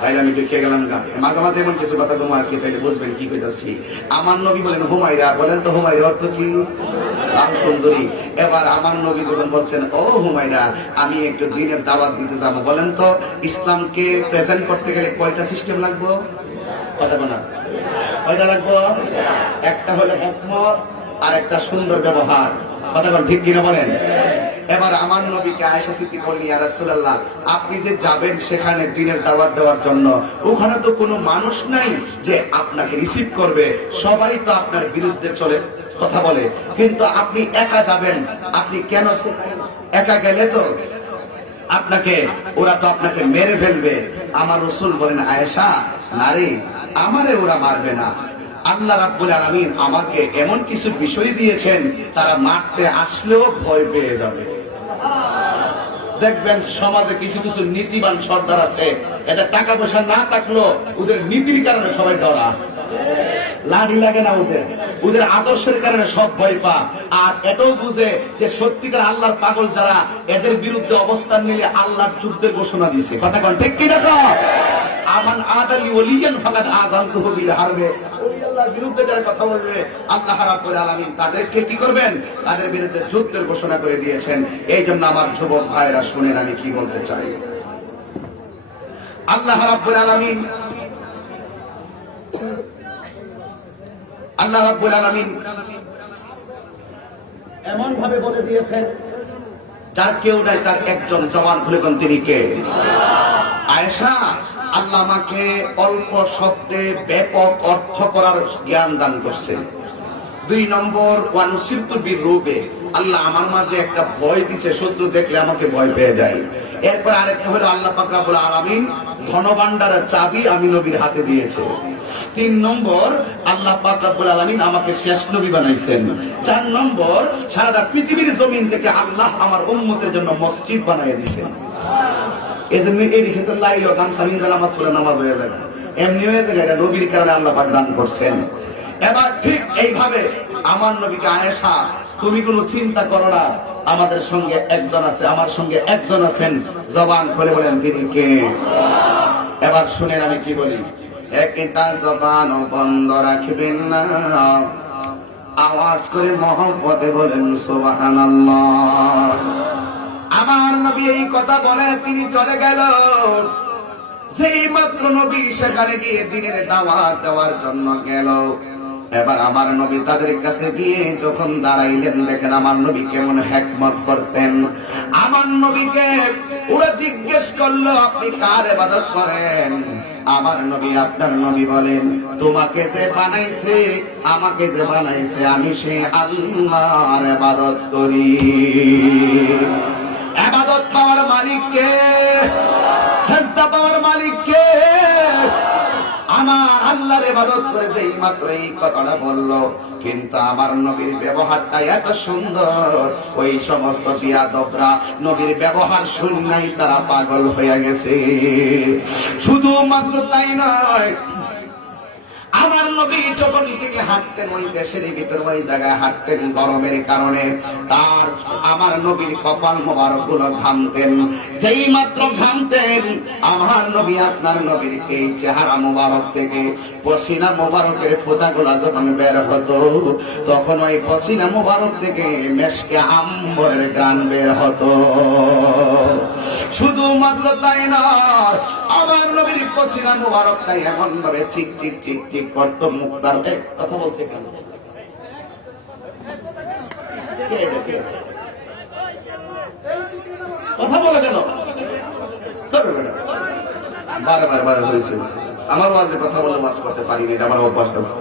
তাইলে আমি ঢুকে গেলাম গা। মাঝে মাঝে এমন কিছু কথা তোমার কি, তাইলে বুঝবেন কি কইতাছি। আমার নবী বলেন হুমায়রা, বলেন তো হুমায়রা অর্থ কি? লাল সুন্দরী। এবার আমার নবী যখন বলছেন, ও হুমায়রা, আমি একটু দিনের দাওয়াত দিতে যাবো, বলেন তো ইসলামকে প্রেজেন্ট করতে গেলে কয়টা সিস্টেম লাগবে? কথা বলা কয়টা লাগবে? একটা হলো হিকমত, আর একটা সুন্দর ব্যবহার। কথা বলেন ঠিক কিনা বলেন? এবার আমার নবীকে আয়েশা সিদ্দিক বললেন, ইয়া রাসূলুল্লাহ, আপনি যে যাবেন সেখানে দ্বীনের দাওয়াত দেওয়ার জন্য, ওখানে তো কোনো মানুষ নাই যে আপনাকে রিসিভ করবে, সবাই তো আপনার বিরুদ্ধে চলে কথা বলে, কিন্তু আপনি একা যাবেন, আপনি কেন একা গেলে তো ওরা তো আপনাকে মেরে ফেলবে। আমার রাসূল বলেন, আয়েশা, নারী, আমারে ওরা মারবে না। আল্লাহ রাব্বুল আলামিন আমাকে এমন কিছু বিষয় দিয়েছেন, তারা মারতে আসলেও ভয় পেয়ে যাবে। দেখবেন সমাজে কিছু কিছু নীতিবান সর্দার আছে, এদের টাকা পয়সা না থাকলেও ওদের নীতির কারণে সবাই ডরা, লাঠি লাগে না ওদের আদর্শের কারণে সব ভয় পা। আর এটাও বুঝে যে সত্যিকার আল্লাহর পাগল যারা, এদের বিরুদ্ধে অবস্থান নিলে আল্লাহর যুদ্ধের ঘোষণা দিয়েছে। কথা কোন ঠিক কিনা? তো আমান আদালি ওলিয়ান ফাকাদ আযানতুহু বিল হারবে। ওই আল্লাহর বিরুদ্ধে যারা কথা বলবে, আল্লাহ রাব্বুল আলামিন তাদেরকে কি করবেন? তাদের বিরুদ্ধে যুদ্ধের ঘোষণা করে দিয়েছেন। এই জন্য আমার যুবক ভাইরা শুনেন আমি কি বলতে চাই। আল্লাহ রাব্বুল আলামিন আল্লাহ রাব্বুল আলামিন এমন ভাবে বলে দিয়েছেন, যার কেউ নাই তার একজন জওয়ান খুলে কোন তিনি কে? আয়েশা, আল্লাহ আমাকে অল্প শব্দে ব্যাপক অর্থ করার জ্ঞান দান করছেন। 2 নম্বর, ওয়ানুসিবতু বিরুবে, আল্লাহ আমার মাঝে একটা ভয় দিছে, শত্রু দেখলে আমাকে ভয় পেয়ে যায়। এরপর আরেকটা হলো আল্লাহ পাক রব্বুল আলামিন ধনভাণ্ডারের চাবি আমি নবীর হাতে দিয়েছে। 3 নম্বর, আল্লাহ পাক রব্বুল আলামিন আমাকে শেষ নবী বানাইছেন। 4 নম্বর, সারা পৃথিবীর জমিন থেকে আল্লাহ আমার উম্মতের জন্য মসজিদ বানিয়ে দিয়েছেন। এজন্য এই ক্ষেত্রে লাইলো গান সামিন নামাজ পড়ে নামাজ হয়ে যায়, এমনি হয়ে যায়, এটা নবীর কারণে আল্লাহ পাক দান করছেন। এবার ঠিক এইভাবে আমার নবীকে আয়েশা, তুমি কোনো চিন্তা করো না, আমাদের সঙ্গে একজন আছে, আমার সঙ্গে একজন আছেন, জবান খুলে বলেন তিনি কে? এবার শুনেন আমি কি বলি। একটা জবান বন্ধ রাখবেন না, আওয়াজ করে মহব্বতে বলেন সুবহানাল্লাহ। আমার নবী এই কথা বলে তিনি চলে গেল। যেই মাত্র নবী সেখানে গিয়ে দিনের দাওয়াত দেওয়ার জন্য গেল, এবার আমার নবী তাদের কাছে গিয়ে যখন দাঁড়াইলেন, দেখেন আমার নবী কেমন হিকমত করতেন। আমার নবীকে ওরা জিজ্ঞেস করলো, আপনি কার ইবাদত করেন? আমার নবী, আপনার নবী বলেন, তোমাকে যে বানাইছে, আমাকে যে বানাইছে, আমি সেই আল্লাহর ইবাদত করি। ইবাদত পাওয়ার মালিক কে? সিজদা পাওয়ার মালিক কে? আমার আল্লাহর ইবাদত করে যেই মাত্র এই কথাটা বললো, কিন্তু আমার নবীর ব্যবহারটা এত সুন্দর, ওই সমস্ত বিয়াদবরা নবীর ব্যবহার শুননাই তারা পাগল হয়ে গেছে। শুধুমাত্র তাই নয়, আমার নবী যখন থেকে হাঁটতেন ওই দেশের ভিতর, ওই জায়গায় হাঁটতেন, গরমের কারণে তার আমার নবীর কপাল মোবারক গুলো ঘামতেন। যেই মাত্র ঘামতেন, আমার নবী আপনার নবীর এই চেহারা মোবারক থেকে পসিনা মোবারকের ফোঁটাগুলা যখন বের হতো, তখন ওই পসিনা মোবারক থেকে মেশকে আম্বরের গ্রান বের হতো। শুধুমাত্র তাই নয়, আমার নবীর পসিনা মোবারকটাই এমন ভাবে ঠিক ঠিক ঠিক ঠিক করত, মুক্তার কথা বলছে কেন? কথা বলে কেন? বারবার হয়েছে। আমার ওয়াজে কথা বলে ওয়াজ করতে পারিনি, এটা আমার অভ্যাস আছে।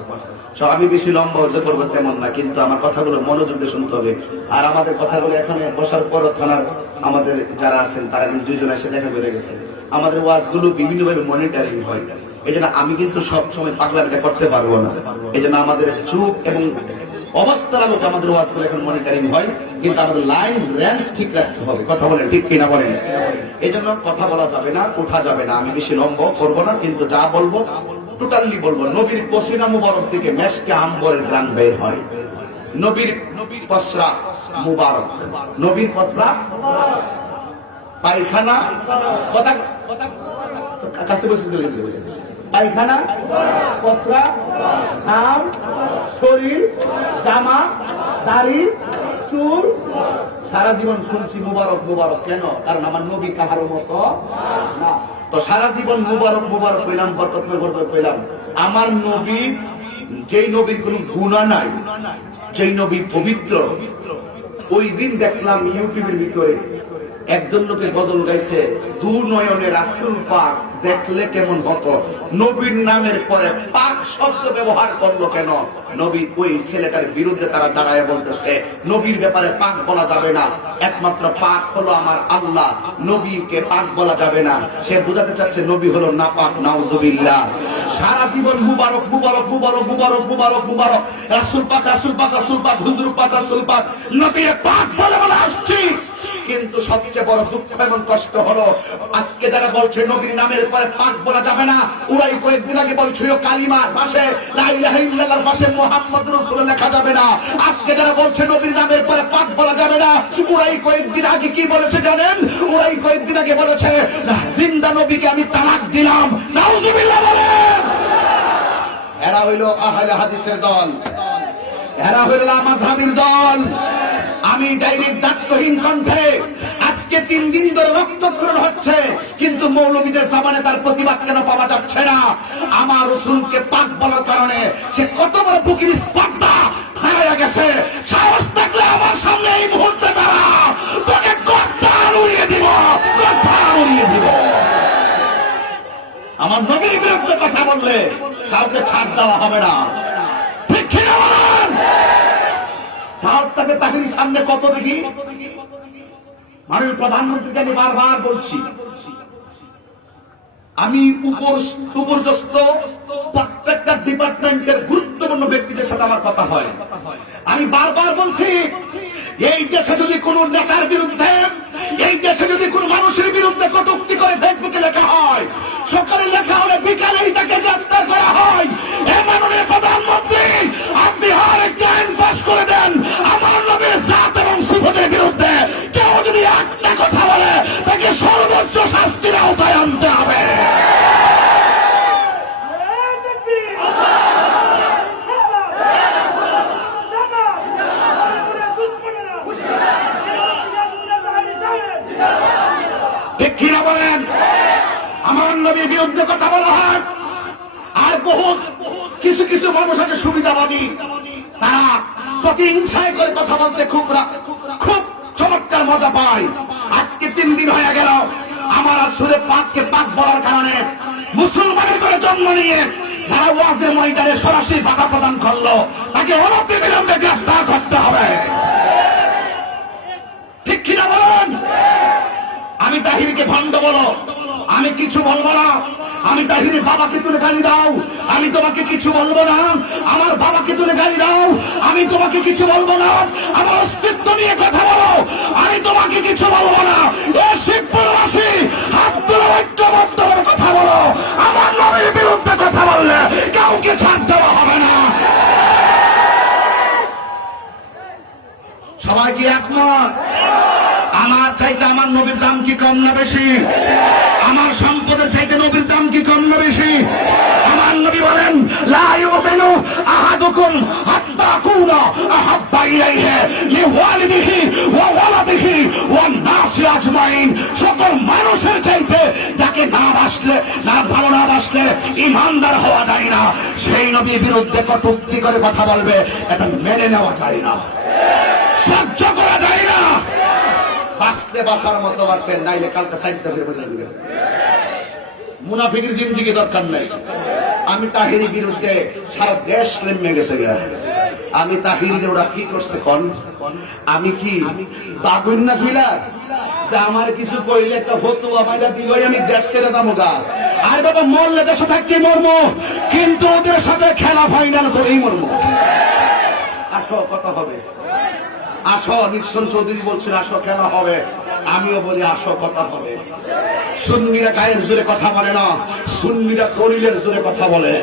আমি বেশি লম্বা হচ্ছে করবো তেমন না, কিন্তু আমার কথাগুলো মনোযোগ দিয়ে শুনতে হবে। আর আমাদের কথাগুলো এখানে বসার পর থানার আমাদের যারা আছেন তারা কিন্তু 2 জন এসে দেখা করে গেছে। আমাদের ওয়াজগুলো বিভিন্নভাবে মনিটরিং হয়, এই জন্য আমি কিন্তু সব সময় পাগলামিটা করতে পারবো না। এই জন্য আমাদের চুপ এবং অবস্থার আলোকে আমাদের ওয়াজগুলো এখন মনিটরিং হয়, কিন্তু আমাদের লাইন রেঞ্জ ঠিক রাখতে হবে। কথা বলেন, ঠিক কিনা বলেন? এই জন্য কথা বলা যাবে না, উঠা যাবে না। আমি বেশি লম্বা করবো না, কিন্তু যা বলবো টোটালি বলবো। নবীর পসিনা মুবারক থেকে মেশকে আম্বরের গ্রান বের হয়। নবীর পসরা মুবারক, নবীর পসরা পায়খানা, কথা কাছে বসে পায়খানা, পসরা, ঘাম, শরীর, জামা, দাড়ি, চুল, সারা জীবন শুনছি মুবারক মুবারক। কেন? কারণ আমার নবী কাহারও মতো না। তো সারা জীবন মুবারক মুবারক কইলাম, বরকতময় বরকত কইলাম। আমার নবী, যেই নবীর কোনো গুনাহ নাই, যেই নবী পবিত্র, ওই দিন দেখলাম ইউটিউবের ভিতরে একজন লোকে গজল গাইছে, দু নয়নে রাসূল পাক দেখলে কেমন হতো। নবীর নামের পরে পাক শব্দ ব্যবহার করলো কেন? নবী ওই ছেলেটার বিরুদ্ধে তারা দাঁড়ায় বলতেছে, নবীর ব্যাপারে পাক বলা যাবে না, একমাত্র পাক হলো আমার আল্লাহ, নবীকে পাক বলা যাবে না। সে বুঝাতে চাচ্ছে নবী হলো নাপাক, নাউজুবিল্লাহ। সারা জীবন মুবারক মুবারক মুবারক মুবারক মুবারক মুবারক, রাসূল পাক রাসূল পাক রাসূল পাক, হুজুর পাক রাসূল পাক, নবীর পাক বলে বলে আসছি। কিন্তু সবচেয়ে বড় দুঃখ এবং কষ্ট হলো, আজকে যারা বলছে নবীর নামের পরে পাক বলা যাবে না, ওরাই কয়েকদিন আগে বলছিল কালিমার পাশে লা ইলাহা ইল্লাল্লাহর পাশে মুহাম্মদ রাসূলুল্লাহ লেখা যাবে না। আজকে যারা বলছে নবীর নামের পরে পাক বলা যাবে না, ওরাই কয়েকদিন আগে কি বলেছে জানেন? ওরাই কয়েকদিন আগে বলেছে জিন্দা নবীকে আমি তালাক দিলাম। নাউজুবিল্লাহ বলেন। এরা হইল আহলে হাদিসের দল, এরা হইল মাযহাবের দল। আমি ডাইরেক্ট দায়িত্বহীন কণ্ঠে আজকে আজকে 3 দিন ধরে রক্তক্ষরণ হচ্ছে, কিন্তু মৌলবীদের জবানে তার প্রতিবাদ কেন পাওয়া যাচ্ছে না? আমার রাসূলকে পাক বলার কারণে সে কত বড় বুকির স্পর্ধা হারিয়ে গেছে। সাহস থাকলে আমার সামনে এই মুহূর্তে দাঁড়া, তোকে গর্দান উড়িয়ে দিব, গর্দান উড়িয়ে দিব। আমার নবীর বিরুদ্ধে কথা বললে কাউকে ছাড় দেওয়া হবে না, ঠিক কিনা বলেন? সাহস থাকে তাহিরির সামনে কত দেখি। মাননীয় প্রধানমন্ত্রীকে আমি বারবার বলছি, আমি উপরস্থ প্রত্যেকটা ডিপার্টমেন্টের গুরুত্বপূর্ণ ব্যক্তিদের সাথে আমার কথা হয়। আমি বারবার বলছি, এই দেশে যদি কোন নেতার বিরুদ্ধে, এই দেশে যদি কোন মানুষের বিরুদ্ধে কটূক্তি করে ফেসবুকে লেখা হয়, সকালে লেখা হলে বিকালেই তাকে গ্রেফতার করা হয়। এ মাননীয় প্রধানমন্ত্রী, আপনি আর একটা আইন পাস করে দেন, আমার নবীর জাত এবং সিফাতের বিরুদ্ধে কেউ যদি একটা কথা বলে তাকে সর্বোচ্চ শাস্তির আওতায় আনতে হবে। ঠিক কিনা বলেন? আমার নবীর বিরুদ্ধে কথা বলা হয়, আর বহুত কিছু কিছু মানুষ আছে সুবিধাবাদী, তারা প্রতিহিংসায় করে কথা বলতে খুব চমৎকার মজা পায়। আজকে 3 দিন হয়ে গেল আমার রাসূলের পাককে পাক বলার কারণে মুসলমানের করে জন্ম নিয়ে যারা ওয়াজের ময়দানে সরাসরি বাধা প্রদান করলো, তাকে অনতিবিলম্বে গ্রেফতার করতে হবে। ঠিক কিনা বলেন? আমি তাহিরকে ভণ্ড বলো, আমি কিছু বলবো না। আমি তাহিরের বাবাকে তুলে গালি দাও, আমি তোমাকে কিছু বলবো না। আমার বাবাকে তুলে গালি দাও, আমি তোমাকে কিছু বলবো না। আমার অস্তিত্ব নিয়ে কথা বলো, আমি তোমাকে কিছু বলবো না। এ শিবপুরবাসী, হাত তুলে ঐক্যবদ্ধ হয়ে কথা বলো। আমার নবীর বিরুদ্ধে কথা বললে কাউকে ছাড় দেওয়া হবে না। সবাই কি একমত? আমার চাইতে আমার নবীর দাম কি কম না বেশি? আমার সম্পদের চাইতে নবীর দাম কি কম না বেশি? আমার নবী বলেন, লা ইউমিনু আহাদুকুম হাত্তা কুনা আহাব্বা ইলাইহি লিওয়ালিদিহি ওয়া ওয়ালাদিহি ওয়ান নাসি আজমাইন। সকল মানুষের চাইতে যাকে না ভালো না বাসলে ঈমানদার হওয়া যায় না। সেই নবীর বিরুদ্ধে কটূক্তি করে কথা বলবে, এটা মেনে নেওয়া যায় না, সহ্য করা যায় না। বাঁচতে বাঁচার মতো বাঁচেন, নাইলে কালকে সাইডটা ফিরে বলে দিবে। মুনাফিকের জিন্দেগি দরকার নাই। আমি তাহিরির বিরুদ্ধে সারা দেশ নেমে গেছে। আমি তাহিরির ওরা কি করছে কোন? আমি কি বাগুন না ফিলার যে আমার কিছু কইলে একটা ফতুয়া মাইরা দিলই আমি দেশ ছেড়ে যাবো গা। আর বাবা মরলে দেশে থাকতে মরমো, কিন্তু ওদের সাথে খেলা ফাইনাল করেই মরমো। আসো কথা হবে, আসো। নিক্সন চৌধুরী বলছিল আসো খেলা হবে, আমিও বলি আসো কথা হবে। সুন্নিরা গায়ের জোরে কথা বলে না, সুন্নিরা দলিলের জোরে কথা বলে,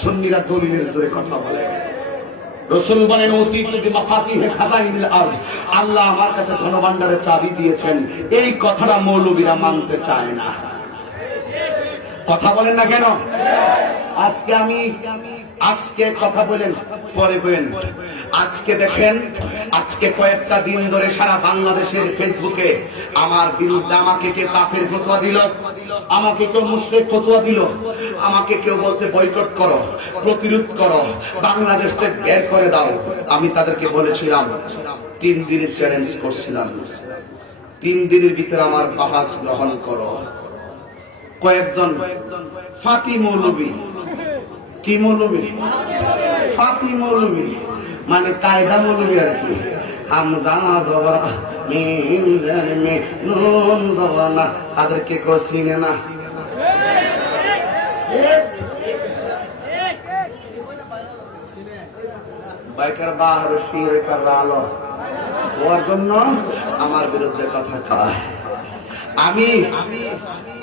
সুন্নিরা দলিলের জোরে কথা বলে। রাসূল বলেন, উতীতু বিমাফাতিহি খাযাইনিল আরদ, আল্লাহ আমার কাছে ধনভাণ্ডারের চাবি দিয়েছেন। এই কথাটা মৌলবীরা মানতে চায় না। কথা বলেন না কেন? আজকে কথা বলেন, পরে বলেন। আজকে দেখেন, আজকে কয়েকটা দিন ধরে সারা বাংলাদেশের ফেসবুকে আমার বিরুদ্ধে আমাকে কে কাফের ফতোয়া দিল, আমাকে কেউ মুশরিক ফতোয়া দিল, আমাকে কেউ বলতে বয়কট করো, প্রতিরোধ করো, বাংলাদেশ থেকে বের করে দাও। আমি তাদেরকে বলেছিলাম, 3 দিনের চ্যালেঞ্জ করছিলাম, 3 দিনের ভিতরে আমার বাহাস গ্রহণ করো। কয়েকজন ফাতি মৌলবী, কি মৌলবী? ফাতি মৌলবী মানে কায়দা মৌলবী আর কি। হামজা জবর মিম জালিমে নুন জবর না, তাদেরকে কেউ চিনে না। বাইকার বাহার শির কর আলো ওর জন্য আমার বিরুদ্ধে কথা কয়।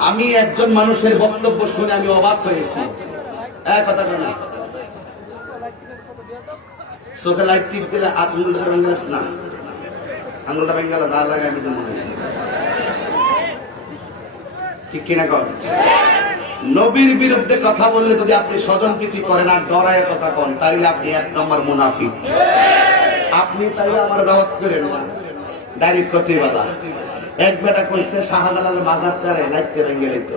আমি একজন মানুষের বক্তব্য শুনে আমি অবাক হয়েছি। কথা না, চোখে লাইট টিপ দিলে আঙুলটা ভেঙে না, আঙুলটা ভেঙে গেল দাঁড় লাগে। আমি তো মনে ঠিক কিনা কর? নবীর বিরুদ্ধে কথা বললে যদি আপনি স্বজনপ্রীতি করেন আর ডরায় কথা কন, তাইলে আপনি 1 নম্বর মুনাফিক। আপনি তাইলে আমার দাওয়াত করেন না, ডাইরেক্ট প্রতিবাদা। এক বেটা কইছে শাহজালালের মাজারটারে লাইতে ভেঙে দিত,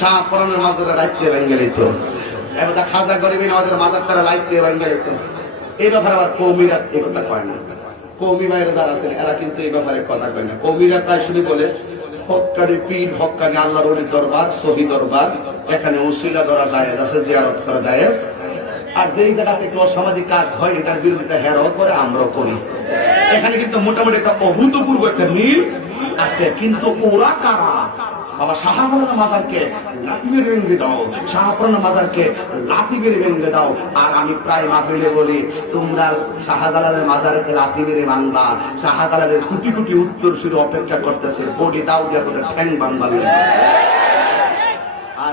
শাহপরানের মাজারে লাইতে ভেঙে দিত, এবার খাজা গরিবী নওয়াজের মাজারটারে লাইতে ভেঙে দিত। এই ব্যাপারে আবার কৌমিরা এই কথা কয় না। কৌমি ভাইরা যারা আছেন এরা কিন্তু এই ব্যাপারে কথা কয় না। কৌমিরা প্রায় শুধু বলে হক্কানি পীর, হক্কানি আল্লাহর ওলির দরবার, শহীদ দরবার, এখানে উসিলা ধরা জায়েজ আছে, জিয়ারত করা জায়েজ। আর যেই জায়গাতে একটু অসামাজিক কাজ হয় এটার বিরোধিতা হেরাও করে, আমরাও করি। এখানে কিন্তু মোটামুটি একটা অভূতপূর্ব একটা মিল আছে। কিন্তু ওরা কারা? বাবা শাহজালালের মাজারকে লাঠি মেরে ভেঙে দাও, শাহপুরানের মাজারকে লাঠি মেরে ভেঙে দাও। আর আমি প্রায় মাহফিলে বলি, তোমরা শাহজালালের মাজারকে লাঠি মেরে ভাঙবা, শাহজালালের কোটি কোটি উত্তর শুরু অপেক্ষা করতেছে, বডি দাও দিয়ে তোদের ঠ্যাং ভাঙবালে। আর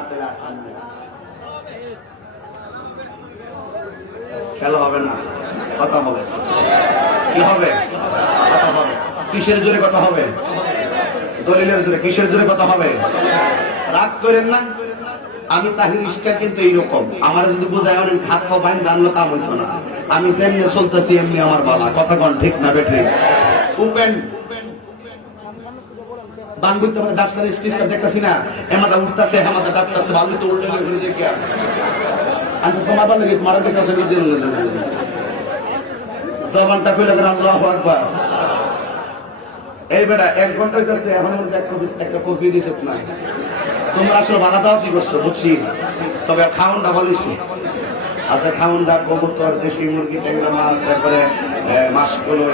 খেলা হবে না, কথা হবে। কি হবে? কথা হবে। কিসের জোরে কথা হবে? দলিলের জোরে। কিসের জোরে কথা হবে? রাগ করেন না। আমি তাহির ইস্টার কিন্তু এইরকম, আমার যদি বোঝায় অনেক হাত পা বাইন দাঁড়ানো কাম হইতো না। আমি যেমনি চলতেছি এমনি আমার বালা। কথা কন ঠিক না বেঠে? উপেন বাংবুতে আমাদের ডাক্তারের স্টিচটা দেখতেছি না, এমাদা উঠতেছে, হেমাদা ডাক্তারছে, ভালো তো উল্টে হয়ে যায়। কি আমি তোমার ভালো লাগে, তোমার কাছে আসলে জবানটা কইলে আল্লাহু আকবার। এই বেটা 1 ঘন্টা হইতেছে, এখন একটা কফি দিছে না। তোমরা আসলে বাধা দাও কি করছো বুঝছি, তবে খাউনটা বলিছি। আচ্ছা খাউনটা কবুতর, দেশি মুরগি, ট্যাংরা মাছ, তারপরে মাছগুলো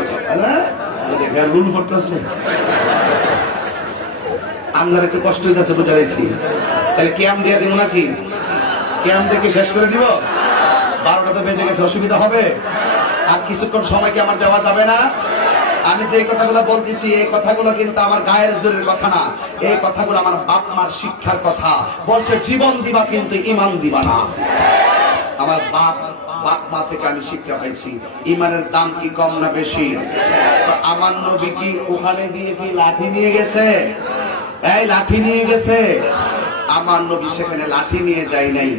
লুল করতেছে। আপনার একটু কষ্ট হইতেছে বুঝাইছি। তাহলে ক্যাম দিয়ে দিব নাকি? ক্যাম দেখে শেষ করে দিব? 12টা তো বেজে গেছে, অসুবিধা হবে? আর কিছুক্ষণ সময় কি আমার দেওয়া যাবে না? আমি যে কথাগুলো বলতেছি এই কথাগুলো কিন্তু আমার গায়ের জোরের কথা না, এই কথাগুলো আমার বাপ মার শিক্ষার কথা। বলছে জীবন দিবা কিন্তু ইমান দিবা না। আমার বাপ মা থেকে আমি শিক্ষা পাইছি ইমানের দাম কি কম না বেশি? তো আমার নবী কি ওখানে দিয়ে কি লাঠি নিয়ে গেছে? এই লাঠি নিয়ে গেছে? আমার নবী সেখানে লাঠি নিয়ে যায় নাই।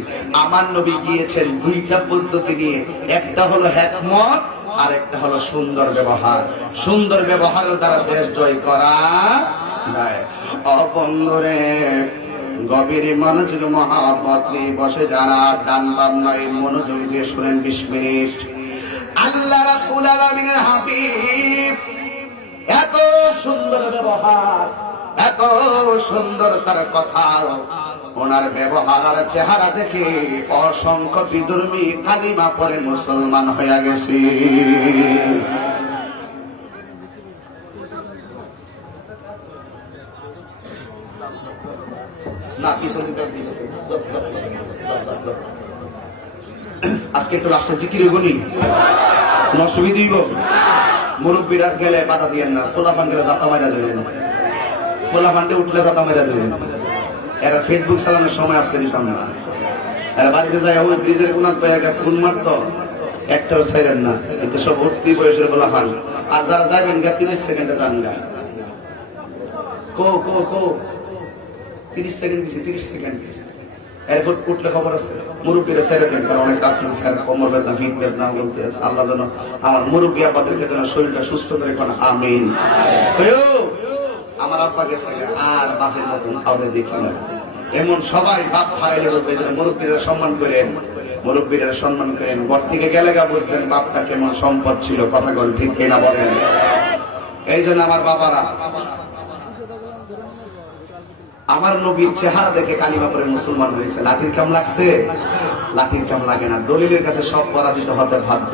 আমার নবী গিয়েছেন 2টা পদ্ধতি নিয়ে। একটা হলো হিকমত, আর একটা হলো সুন্দর ব্যবহার। সুন্দর ব্যবহারের দ্বারা দেশ জয় করা যায়। অবন্ধরে গভীর মনোযোগ মহাব্বত নিয়ে বসে যারা ডান বাম নয় মনোযোগ দিয়ে শুনেন 20 মিনিট। আল্লাহ রাব্বুল আলামিনের হাবিব এত সুন্দর ব্যবহার, এত সুন্দর তার কথা, ওনার ব্যবহার আর চেহারা দেখে অসংখ্য বিধর্মী কালিমা পড়ে মুসলমান হয়ে গেছে। না পিছনে আজকে একটু লাস্টে জিকির হইবনি, কোন অসুবিধা হইব? মুরব্বীরা গেলে বাধা দিয়েন না, ফোলাফান গেলে জাতা মাইরা ধরেন, ফোলাফানটে উঠলে জাতা মাইরা ধরেন। এরা ফেসবুক চালানোর সময় আজকে দিতাম না। এরা বাড়িতে যায় ওই ব্রিজের কোনার পায়ে ফোন মারতো, একটাও ছাইরেন না। কিন্তু সব ভর্তি বয়সের ফোলাফান। আর যারা যাবেন 30 সেকেন্ডে যান গা। কো কো কো 30 সেকেন্ড দিছি, 30 সেকেন্ড। এরপর উঠলে খবর আছে মুরব্বীরা ছেড়ে দেন, কারণ অনেক কাজ করছে, কোমর বেদনা, ফিট বেদনা বলতে আছে। আল্লাহ যেন আমার মুরব্বী আব্বাদেরকে যেন শরীরটা সুস্থ করে এখন আমিন। আমার আব্বা গেছে আর বাপের মতন কাউকে দেখি না। এমন সবাই বাপ হারাইলে বুঝবে যে মুরব্বীরা সম্মান করেন, মুরব্বীরা সম্মান করেন। ঘর থেকে গেলে গা বুঝবেন বাপটা কেমন সম্পদ ছিল। কথা বল ঠিক কিনা বলেন? এই জন্য আমার বাবারা আমার নবীর চেহারা দেখে কালিমা পড়ে মুসলমান হয়েছে। লাঠির কাম লাগছে? লাঠির কাম লাগে না। দলিলের কাছে সব পরাজিত হতে বাধ্য।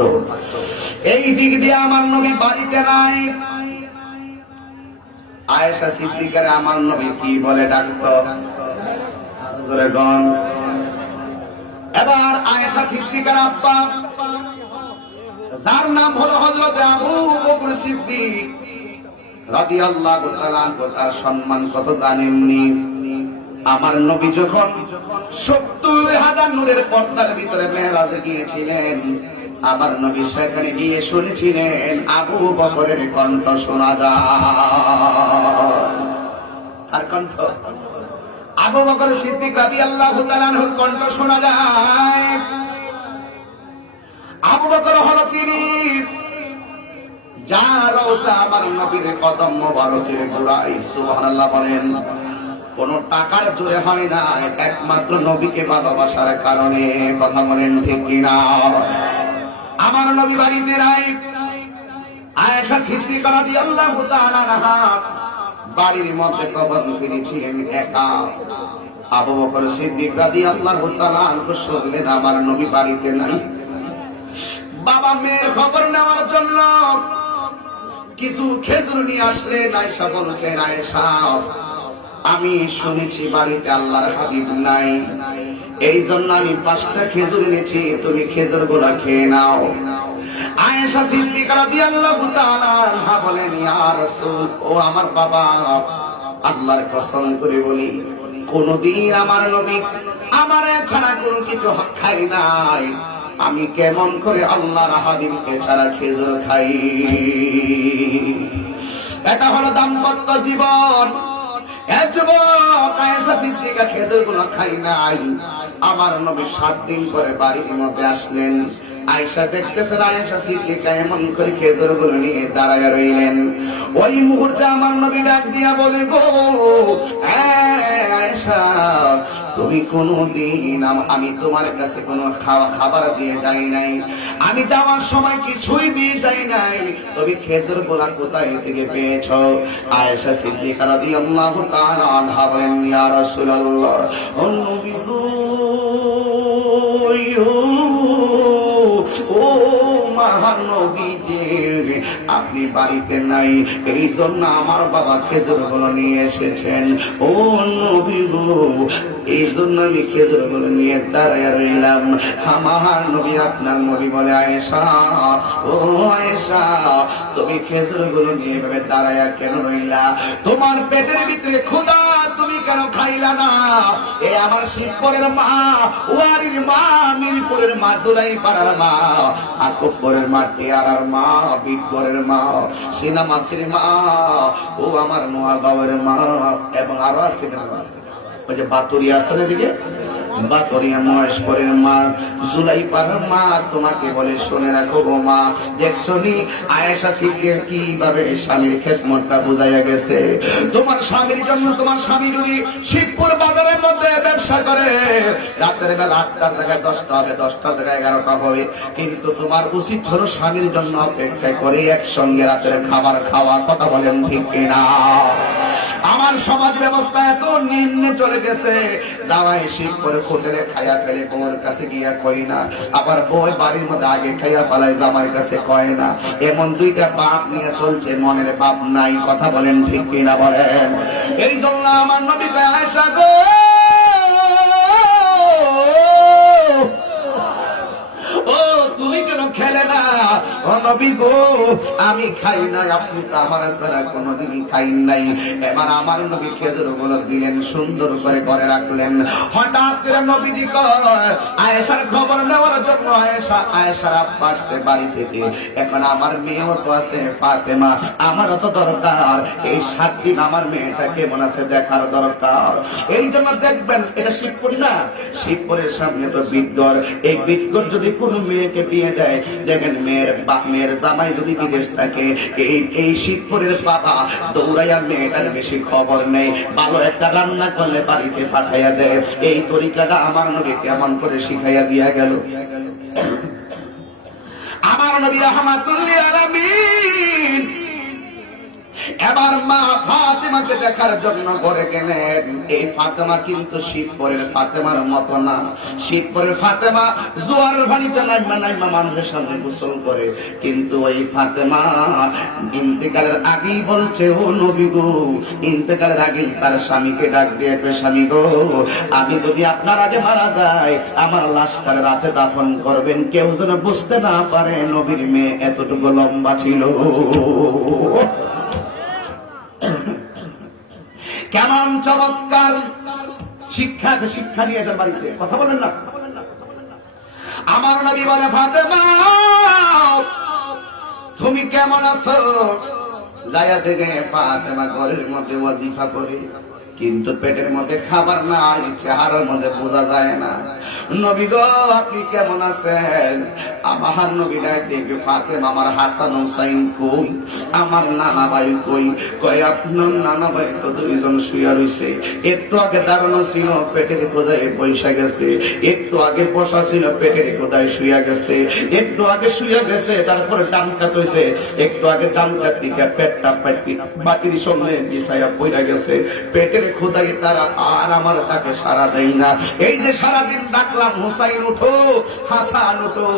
এই দিক দিয়ে আমার নবী বাড়িতে নাই। আয়েশা সিদ্দিকারে আমার নবী কি বলে ডাকতো? জোরে গন। এবার আয়েশা সিদ্দিকার আব্বা যার নাম হলো হযরত আবু বকর সিদ্দিক রাদিয়াল্লাহু তাআলা আনহু, তার সম্মান কত জানেননি? আমার নবী যখন 70,000 নূরের পর্দার ভিতরে মেরাজে গিয়েছিলেন, আমার নবী সেখানে গিয়ে শুনেছিলেন আবু বকরের কণ্ঠ শোনা যায়। আর কণ্ঠ আবু বকর সিদ্দিক রাদিয়াল্লাহু তাআলা আনহুর কণ্ঠ শোনা যায়। আবু বকর হলো তিনি যার রওজা আমার নবীর কদম মোবারকের গোড়ায়। সুবহানাল্লাহ বলেন। কোন টাকার জোরে হয় না, একমাত্র নবীকে ভালোবাসার কারণে। কথা বলেন ঠিক কিনা? আমার নবী বাড়িতে নাই। আয়েশা সিদ্দিকা রাদিয়াল্লাহু তাআলা আনহা বাড়ির মধ্যে কবর ফিরেছিলেন একা। আবু বকর সিদ্দিক রাদিয়াল্লাহু তাআলা আনহু শুনলেন আমার নবী বাড়িতে নাই। বাবা মেয়ের খবর নেওয়ার জন্য কিছু খেজুর নিয়ে আসলেন। আয়েশা বলছেন, আয়েশা আমি শুনেছি বাড়িতে আল্লাহর হাবিব নাই, এই জন্য আমি 5টা খেজুর এনেছি, তুমি খেজুর গুলা খেয়ে নাও। আয়েশা সিদ্দিকা রাদিয়াল্লাহু তাআলা আনহা বলেন, ইয়া রাসূল, ও আমার বাবা, আল্লাহর কসম করে বলি কোনদিন আমার নবী আমার ছাড়া কোনো কিছু খাই নাই, আমি কেমন করে আল্লাহর হাবিবকে ছাড়া খেজুর খাই? এটা হলো দাম্পত্য জীবন। আয়েশা সিদ্দিকা খেজুর গুলো খাই নাই। আমার নবী 7 দিন পরে বাড়ির মধ্যে আসলেন। আয়েশা দেখতেছেন আয়েশা সিদ্দিকা এমন করে খেজুর গুলো নিয়ে দাঁড়ায় রইলেন। ওই মুহূর্তে আমার নবী ডাক দিয়া বলে, গো আয়েশা, তুমি কোনদিন আমি তোমার কাছে কোনো খাবার দিয়ে যাই নাই, আমি যাওয়ার সময় কিছুই দিয়ে যাই নাই, তুমি খেজুর গুলা কোথায় থেকে পেয়েছো? আয়েশা সিদ্দিকা রাদিয়াল্লাহু তাআলা আনহা বলেন, ইয়া রাসূলুল্লাহ, ও নবী গো, ও মহানবীজি, আপনি বাড়িতে নাই, এই জন্য আমার বাবা খেজুর গুলো নিয়ে এসেছেন। ও নবী গো, এই জন্য আমি খেজুর গুলো নিয়ে দাঁড়ায় রইলাম। আমার নবী আপনার নবী বলে, আয়েশা, ও আয়েশা, তুমি খেজুর গুলো নিয়ে এভাবে দাঁড়ায় কেন রইলা? তোমার পেটের ভিতরে ক্ষুধা, তুমি কেন খাইলা না? এ আমার শিবপুরের মা, ওয়ারির মা, মিরপুরের মা, জুলাই পাড়ার মা, আকবরের মা, টিয়ারার মা, বিটগড়ের মা, সিনামাসির মা, ও আমার নোয়াগাঁওয়ের মা, এবং আরো আছে ওই যে বাতুরিয়া আছে এদিকে, বাতুরিয়া মহেশপুরের মা, জুলাই পাড়ার মা, তোমাকে বলে শুনে রাখো গো মা। দেখছো নি আয়েশা সিদ্দিকা কিভাবে স্বামীর খেদমতটা বুঝাইয়া গেছে? তোমার স্বামীর জন্য, তোমার স্বামী যদি শিবপুর বাজারের মধ্যে ব্যবসা করে, রাতের বেলা 8টার জায়গায় 10টা হবে, 10টার জায়গায় 11টা হবে, কিন্তু তোমার উচিত হলো স্বামীর জন্য অপেক্ষা করে একসঙ্গে রাতের খাবার খাওয়া। কথা বলেন ঠিক কিনা? আমার সমাজ ব্যবস্থা এত নিম্নে চলে গেছে, জামাই শিব করে হোটেলে খাইয়া ফেলে, বউর কাছে গিয়া কই না, আবার বই বাড়ির মধ্যে আগে খাইয়া ফেলায়, জামাইয়ের কাছে কয় না। এমন 2টা বাপ নিয়ে চলছে, মনের বাপ নাই। কথা বলেন ঠিক কিনা বলেন? এই জন্য আমার নবী আয়েশা গো, ও তুমি কেন খেলে না? ও নবী গো, আমি খাই নাই, আপনি তো আমার ছাড়া কোনোদিন খাইন নাই। এবার আমার নবী খেজুর গুলো দিলেন, সুন্দর করে ঘরে রাখলেন। হঠাৎ করে নবীজি কয়, আয়েশার খবর নেওয়ার জন্য আয়েশার আব্বা আসছে বাড়ি থেকে। এখন আমার মেয়েও তো আছে ফাতেমা, আমারও তো দরকার এই 7 দিন আমার মেয়েটা কেমন আছে দেখার দরকার। এই জন্য দেখবেন, এটা শিবপুর না, শিবপুরের সামনে তো বিটগড়। এই বিটগড় যদি কোন মেয়েকে বিয়ে দেয়, দেখেন মেয়ের জামাই যদি বিদেশ থাকে, এই শিবপুরের বাবা দৌড়াইয়া মেয়েটার বেশি খবর নেই, ভালো একটা রান্না করলে বাড়িতে পাঠাইয়া দেয়। এই তরিকাটা আমার নবী কেমন করে শিখাইয়া দিয়া গেল। আমার নবী রাহমাতুল লিল আলামিন এবার মা ফাতেমাকে দেখার জন্য ঘরে গেলেন। এই ফাতেমা কিন্তু শিবপুরের ফাতেমার মতো না। শিবপুরের ফাতেমা জোয়ারের পানিতে নাইমা মানুষের সামনে গোসল করে, কিন্তু ওই ফাতেমা ইন্তেকালের আগেই বলছে, ও নবী গো, ইন্তেকালের আগেই তার স্বামীকে ডাক দিয়ে, স্বামী গো, আমি যদি আপনার আগে মারা যাই, আমার লাশটা রাতে দাফন করবেন, কেউ যেন বুঝতে না পারে নবীর মেয়ে এতটুকু লম্বা ছিল। কেমন চমৎকার শিক্ষা, শিক্ষা নিয়েছেন বাড়িতে। কথা বলেন না? আমার নবী বলে, ফাতেমা তুমি কেমন আছো? যায়া দেখে ফাতেমা ঘরের মধ্যে ওয়াজিফা করে, কিন্তু পেটের মধ্যে খাবার নাই, চেহারার মধ্যে বোঝা যায় না। নবী গো আপনি কেমন আছেন? আমার নবী ডাক দেখে ফাতেমা আমার হাসান হুসাইন কই, আমার নানা ভাই কই? কয় আপনার নানা ভাই তো দুইজন শুয়ে রইছে, একটু আগে দাঁড়ানো ছিল পেটের কোদায় পয়সা গেছে, একটু আগে বসা ছিল পেটের কোদায় শুয়ে গেছে, একটু আগে শুয়ে গেছে তারপরে ডান কাত হইছে, একটু আগে ডান কাত থেকে পেটটা বাটির সঙ্গে বিছায়া পড়ে গেছে, পেটের খোদাই তারা আর আমার ডাকে সারা দেয় না। এই যে সারাদিন ডাকলাম হুসাইন উঠো, হাসান উঠো,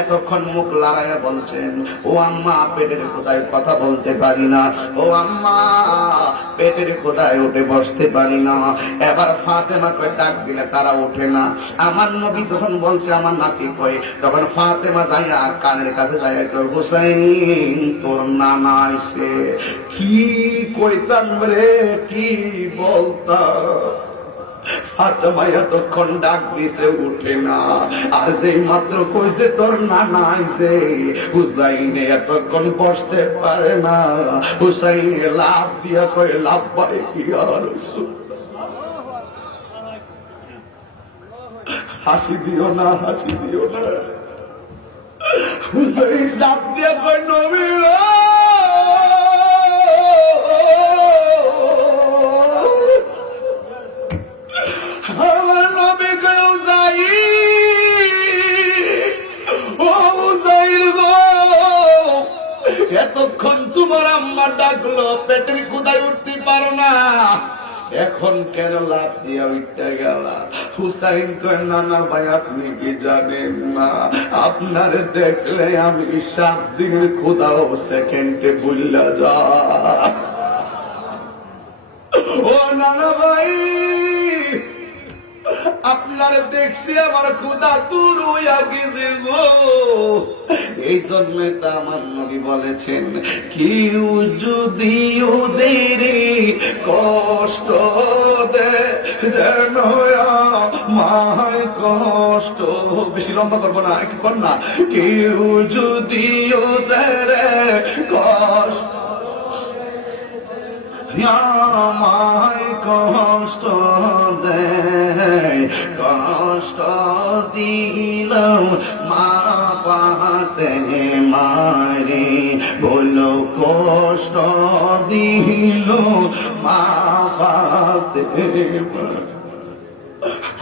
এতক্ষণ মুখ লড়াইয়া বলছেন ও আম্মা পেটের খোদায় কথা বলতে পারি না, ও আম্মা পেটের খোদায় উঠে বসতে পারি না। এবার ফাতেমাকে ডাক দিলে তারা ওঠে না। আমার নবী যখন বলছে আমার নাতি কয়, তখন ফাতেমা যাইয়া কানের কাছে যাইয়া কয় হুসাইন তোর নানা আইছে। কি কইতাম রে, কি বলতাম? ফাতেমা এতক্ষণ ডাক দিছে উঠে না, আর যেই মাত্র কইছে তোর নানা আইছে, হুসাইন এতক্ষণ বসতে পারে না। হুসাইন লাফ দিয়া কয় লাফবাই ইয়া রাসূল। হাসি দিও না, হাসি দিও না। হুসাইন ডাক দিয়া কয় নবী আমার নবী কেউ যাই, ও যাইর গো এতক্ষণ তোমার আম্মা ডাকলো, পেটের কোদায় উঠতে পারো না, এখন কেন লাফ দিয়া উঠতে গেলা? হুসাইন কয় নানা ভাই আপনি কি জানেন না, আপনার দেখলে আমি 7 দিনের খোদাও সেকেন্ডে ভুল্লা যা। ও নানা ভাই আপনার দেখছি আমার খোদা দূর হইয়া গেছে গো। এই জন্যে তো আমার নবী বলেছেন কেউ যদি ওদের কষ্ট দেয় যেন মায় কষ্ট, বেশি লম্বা করবো না, একটু কর না। কেউ যদি ওদের কষ্ট আমায় কষ্ট দেয়, কষ্ট দিল মা ফাতেমারে, বলো কষ্ট দিল মা ফাতেমা।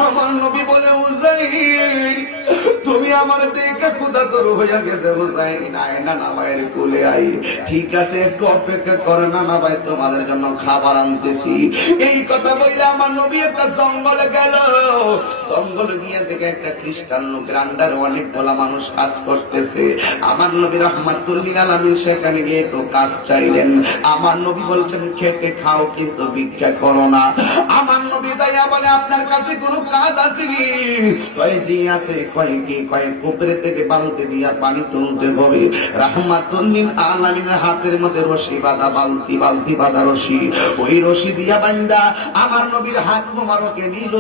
আমার নবী বলে হুসাইন তুমি আমার দেখে ক্ষুধা তোর হইয়া গেছে, হুসাইন আয় নানা ভাইয়ের কোলে আই। ঠিক আছে একটু অপেক্ষা করে নানা ভাই তোমাদের জন্য খাবার আনতেছি। এই কথা বললে আমার নবী একটা জঙ্গলে গেল, জঙ্গলে গিয়ে দেখে একটা খ্রিস্টান লোকের আন্ডারে অনেকগুলা মানুষ কাজ করতেছে। আমার নবী রাহমাতুল্লিল আলামিন সেখানে গিয়ে একটু কাজ চাইলেন। আমার নবী বলছেন খেতে খাও কিন্তু ভিক্ষা করো না। আমার নবী দাইয়া বলে আপনার কাছে কোনো কাজ আসেনি? কয় জি আছে। কয় কি? কয় পুকুরে থেকে বালতি দিয়া পানি তুলতে হবে। রাহমাতুল্লিল আলামিনের হাতের মধ্যে রশি বাঁধা, বালতি বালতি বাঁধা রশি, ওই রশি দিয়া বান্দা আমার নবীর হাত মোবারকে নিল।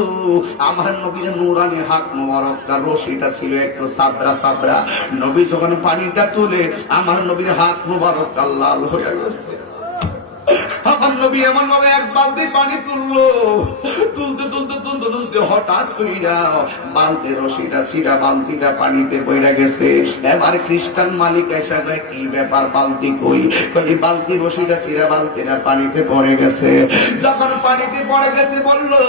আমার নবীর নূরানি হাত মোবারকটা রশিটা ছিল একটু সাবরা সাবরা। নবী যখন পানিটা তুলে আমার নবীর হাত মোবারক লাল হয়ে গেছে। আমার নবী এমন ভাবে এক বালতি পানি তুললো, তুলতে তুলতে তুলতে তুলতে হঠাৎ কইরা বালতি রশিটা ছিড়া, বালতিটা পানিতে পড়ে গেছে। এবার খ্রিস্টান মালিক এসে কি ব্যাপার, বালতি কই? কই বালতি রশিটা ছিড়া, বালতিটা পানিতে পড়ে গেছে। যখন পানিতে পড়ে গেছে বললো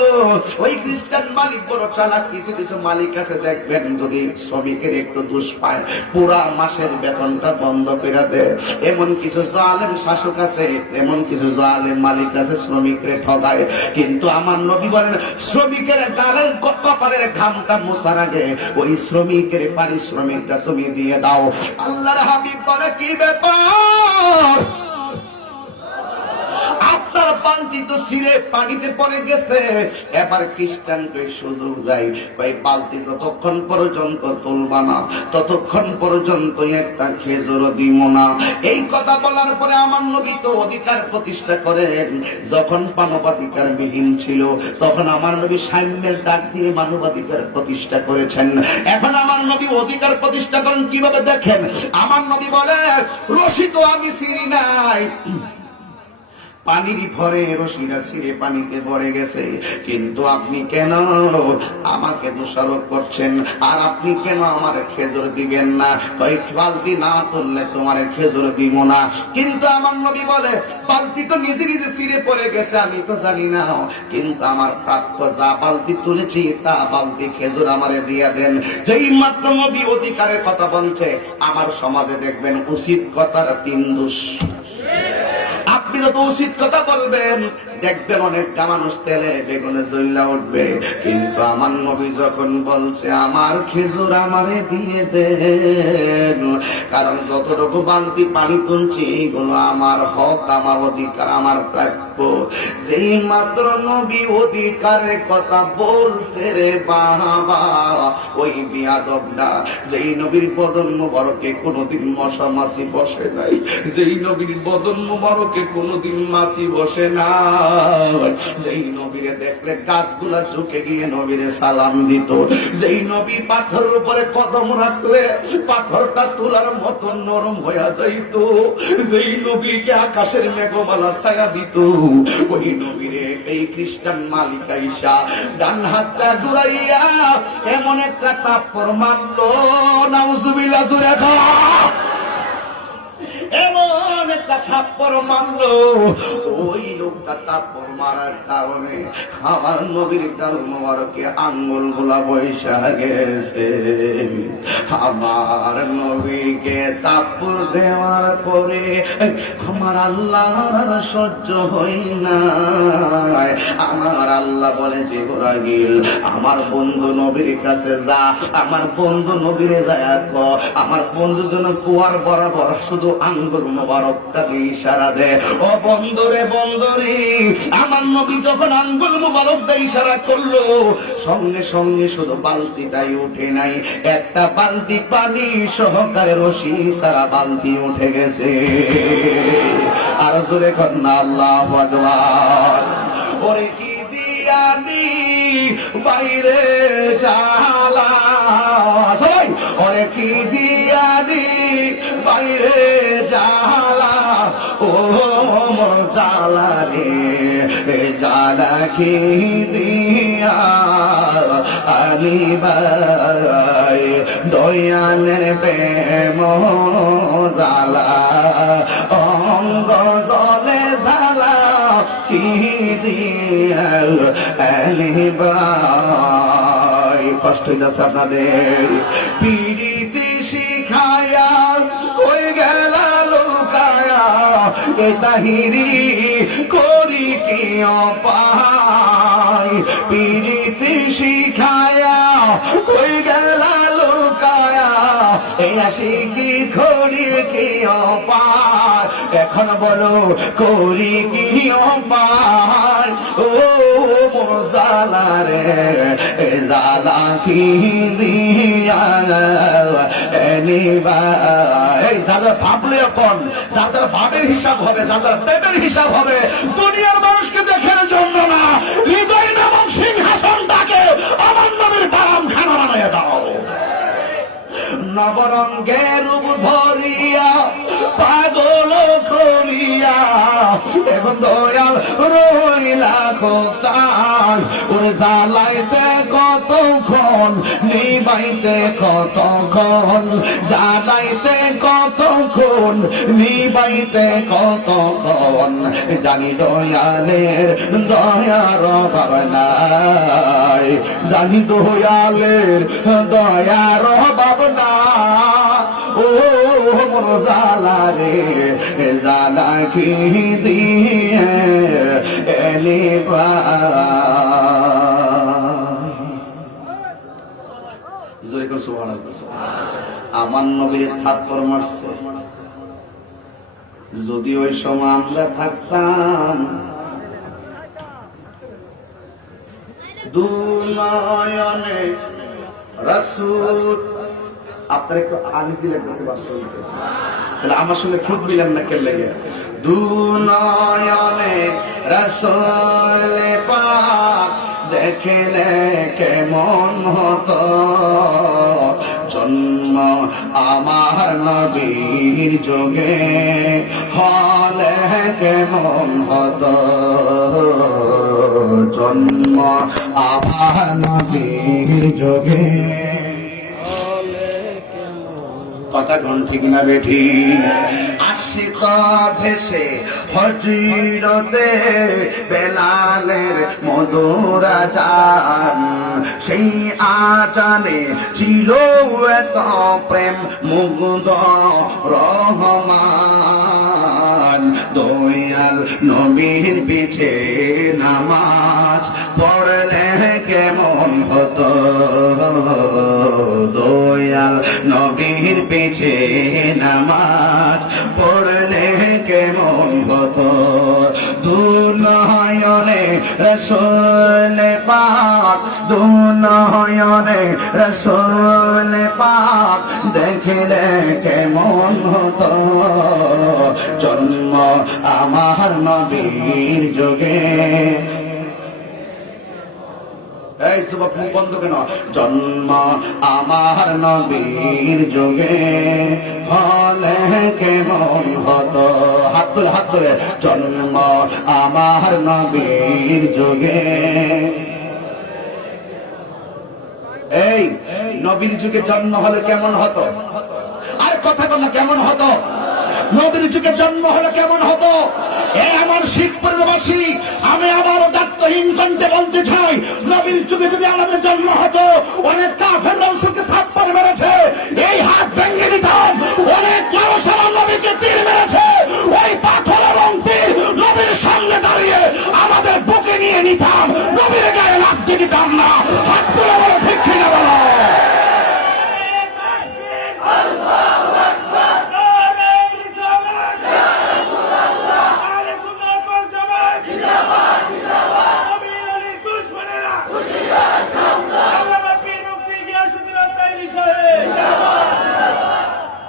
ওই খ্রিস্টান মালিক বড় চালাক, কিছু কিছু মালিক আছে দেখবেন যদি শ্রমিকের একটু দোষ পায় পুরা মাসের বেতনটা বন্ধ করে দেয়। এমন কিছু জালেম শাসক আছে, এমন কিছু জালেম মালিক আছে শ্রমিকরে ঠগায়। কিন্তু আমার নবী বলেন শ্রমিকের গালের কপালের ঘামটা মোছার আগে ওই শ্রমিকের পারিশ্রমিকটা তুমি দিয়ে দাও। আল্লাহর হাবিব বলে কি ব্যাপার, আপনার বালতি তো ছিঁড়ে পানিতে পড়ে গেছে। এবার খ্রিস্টানকে সুযোগ যায়, ভাই বালতি যতক্ষণ পর্যন্ত তুলবা না ততক্ষণ পর্যন্ত একটা খেজুরও দিব না। এই কথা বলার পরে আমার নবী তো অধিকার প্রতিষ্ঠা করেন। যখন মানবাধিকার বিহীন ছিল তখন আমার নবী সাম্যের ডাক দিয়ে মানবাধিকার প্রতিষ্ঠা করেছেন। এখন আমার নবী অধিকার প্রতিষ্ঠা করেন কিভাবে দেখেন। আমার নবী বলে রশি তো আমি ছিঁড়ি নাই, পানির ভরে রশিটা ছিঁড়ে পানিতে পড়ে গেছে, কিন্তু আপনি কেন আমাকে দোষারোপ করছেন? আর আপনি কেন আমার খেজুর দিবেন না? কয়েক বালতি না তুললে তোমার খেজুর দিব না। কিন্তু আমার নবী বলে, বালতি তো নিজে নিজে ছিঁড়ে পড়ে গেছে, আমি তো জানি না, কিন্তু আমার প্রাপ্য যা বালতি তুলেছি তা বালতি খেজুর আমারে দিয়ে দেন। যেই মাত্র নবী অধিকারের কথা বলছে, আমার সমাজে দেখবেন উচিত কথার 3 দোষ। আপনি যত উচিত কথা বলবেন দেখবেন অনেকটা মানুষ তেলে বেগুনে জ্বললা উঠবে, কিন্তু আমার নবী যখন বলছে আমার খেজুর আমারে দিয়ে দেন, কারণ যতটুকু বালতি পানি তুলছি এগুলো আমার হক, আমার অধিকার, আমার প্রাপ্য। যেই মাত্র নবী অধিকারের কথা বলছে রে বাবা, ওই বিয়াদবটা, যেই নবীর বদন মোবারকে কোনোদিন মশা মাছি বসে নাই, যেই নবীর বদন মোবারকে কোনোদিন মাছি বসে না, যেই নবীরে দেখলে গাছগুলা ঝুঁকে গিয়ে নবীরে সালাম দিত, যেই নবী পাথরের উপরে কদম রাখলে পাথরটা তোলার মতো নরম হয়ে যাইত, যেই নবীকে আকাশের মেঘমালা ছায়া দিত, ওই নবীরে এই খ্রিস্টান মালিকা ঈশা ডান হাতটা ঘুরাইয়া এমন একটা তাপ্পর মারলো, নাউজুবিল্লাহ জুড়ে দাও, এমন একটা থাপ্পড় মারলো, ওই লোকটা থাপ্পড় মারার কারণে আমার নবীর গাল মোবারকে আঙ্গুল গুলা বৈশা গেছে। আমার নবীকে থাপ্পড় দেওয়ার পরে আমার আল্লাহর সহ্য হয় না। আমার আল্লাহ বলে, জিবরাইল আমার বন্ধু নবীর কাছে যা, আমার বন্ধু নবীরে যায়, আমার বন্ধু যেন কুয়ার বরাবর শুধু আঙ্গুল মোবারকটা দিয়ে ইশারা দেয়। ও বন্দরে বন্দরে, আমার নবী যখন আঙ্গুল মোবারকটা ইশারা করলো, সঙ্গে সঙ্গে শুধু বালতিটাই উঠে নাই, একটা বালতি পানি সহকারে রশি সারা বালতি উঠে গেছে। আর জোরে কন্যা আল্লাহু আকবার। ওরে কি দিয়ানি বাইরে জালা, সবাই ওরে কি দিয়ানি বাইরে জালা, ও জালা রে জালা কি দিয়া আনি ভাই, দয়ালের প্রেম জালা অঙ্গ জলে জালা কি দিয়া আনি ভাই। কষ্ট হইতেছে আপনাদের? পিড়িতি শিখায়া ওই গেলা লুকায়া, এ তাহিরি করি কি পাই, পিড়িতি শিখায়া ওই গেলা লুকায়া, এ আশিকি করি কি পাই, এখন বলো করি কি পাই, ও মোর জালা রে জালা কি দিয়া এনিবা। এই যাদের ভাবলে এখন, যাদের ভাবের হিসাব হবে, যাদের প্রেমের হিসাব হবে, দুনিয়ার মানুষকে দেখার জন্য না, হৃদয় নামক সিংহাসনটাকে আমার নবীর বারাম খানা বানাইয়া দাও। নবরঙ্গের রূপ ধরিয়া পাগল করিয়া এখন দয়াল রইলা কোথায়, ওরে জ্বালাইতে কতক্ষণ নিবাইতে কতক্ষণ, জ্বালাইতে কতক্ষণ নিবাইতে কতক্ষণ, জানি দয়ালের দয়ার অভাব নাই, জানি দয়ালের দয়ার অভাব না, ও মোর জালা রে জালা কি দিয়ে এনিবা। জোরে করে সুবহানাল্লাহ। আমার নবীর থাপ্পড় মারছে, যদি ওই সময় আমরা থাকতাম, দুনয়নে রাসূল, আপনার একটু আনিজি লাগতেছে বাসা হয়েছে, তাহলে আমার সঙ্গে খুব মিলাম না কেন লাগে। দুনয়নে রাসূল পাক দেখলে কেমন হতো, জন্ম জন্ম আমার নবীর যোগে হলে কেমন হতো, জন্ম আমার নবীর যোগে। কথা কোন ঠিক না বেঠি? আশিক ভেসে হজরতে বেলালের মধুর আজান, সেই আজানে ছিল এত প্রেম মুগ্ধ রহমান। দয়াল নবীর পিছে নামাজ পড়লে কেমন হতো, দয়াল নবীর পিছে নামাজ পড়লে কেমন হতো। দুনয়নে রসুল পাক, দুনয়নে রসুল পাক দেখলে কেমন হতো, জন্ম আমার নবীর যোগে। এই যুবক মুখ বন্ধ কেন? জন্ম আমার নবীর যোগে হলে কেমন হতো, হাত তুলে হাত তুলে, জন্ম আমার নবীর যোগে। এই নবীর যুগে জন্ম হলে কেমন হতো? আর কথা বল না, কেমন হতো? নবীর যুগে জন্ম হলে কেমন হতো? এ আমার শিখপুরবাসী, আমি আমার দায়িত্বহীন কণ্ঠে বলতে চাই, নবীর যুগে যদি আমাদের জন্ম হতো, অনেক কাফের রসুলকে থাপ্পড় মেরেছে, এই হাত ভেঙে দিতাম। অনেক মানুষ আমার নবীকে তীর মেরেছে, ওই পাথর এবং তীর নবীর সামনে দাঁড়িয়ে আমাদের বুকে নিয়ে নিতাম, নবীর গায়ে লাগতে দিতাম না। হাত তুলে বলো ঠিক কিনা বলো।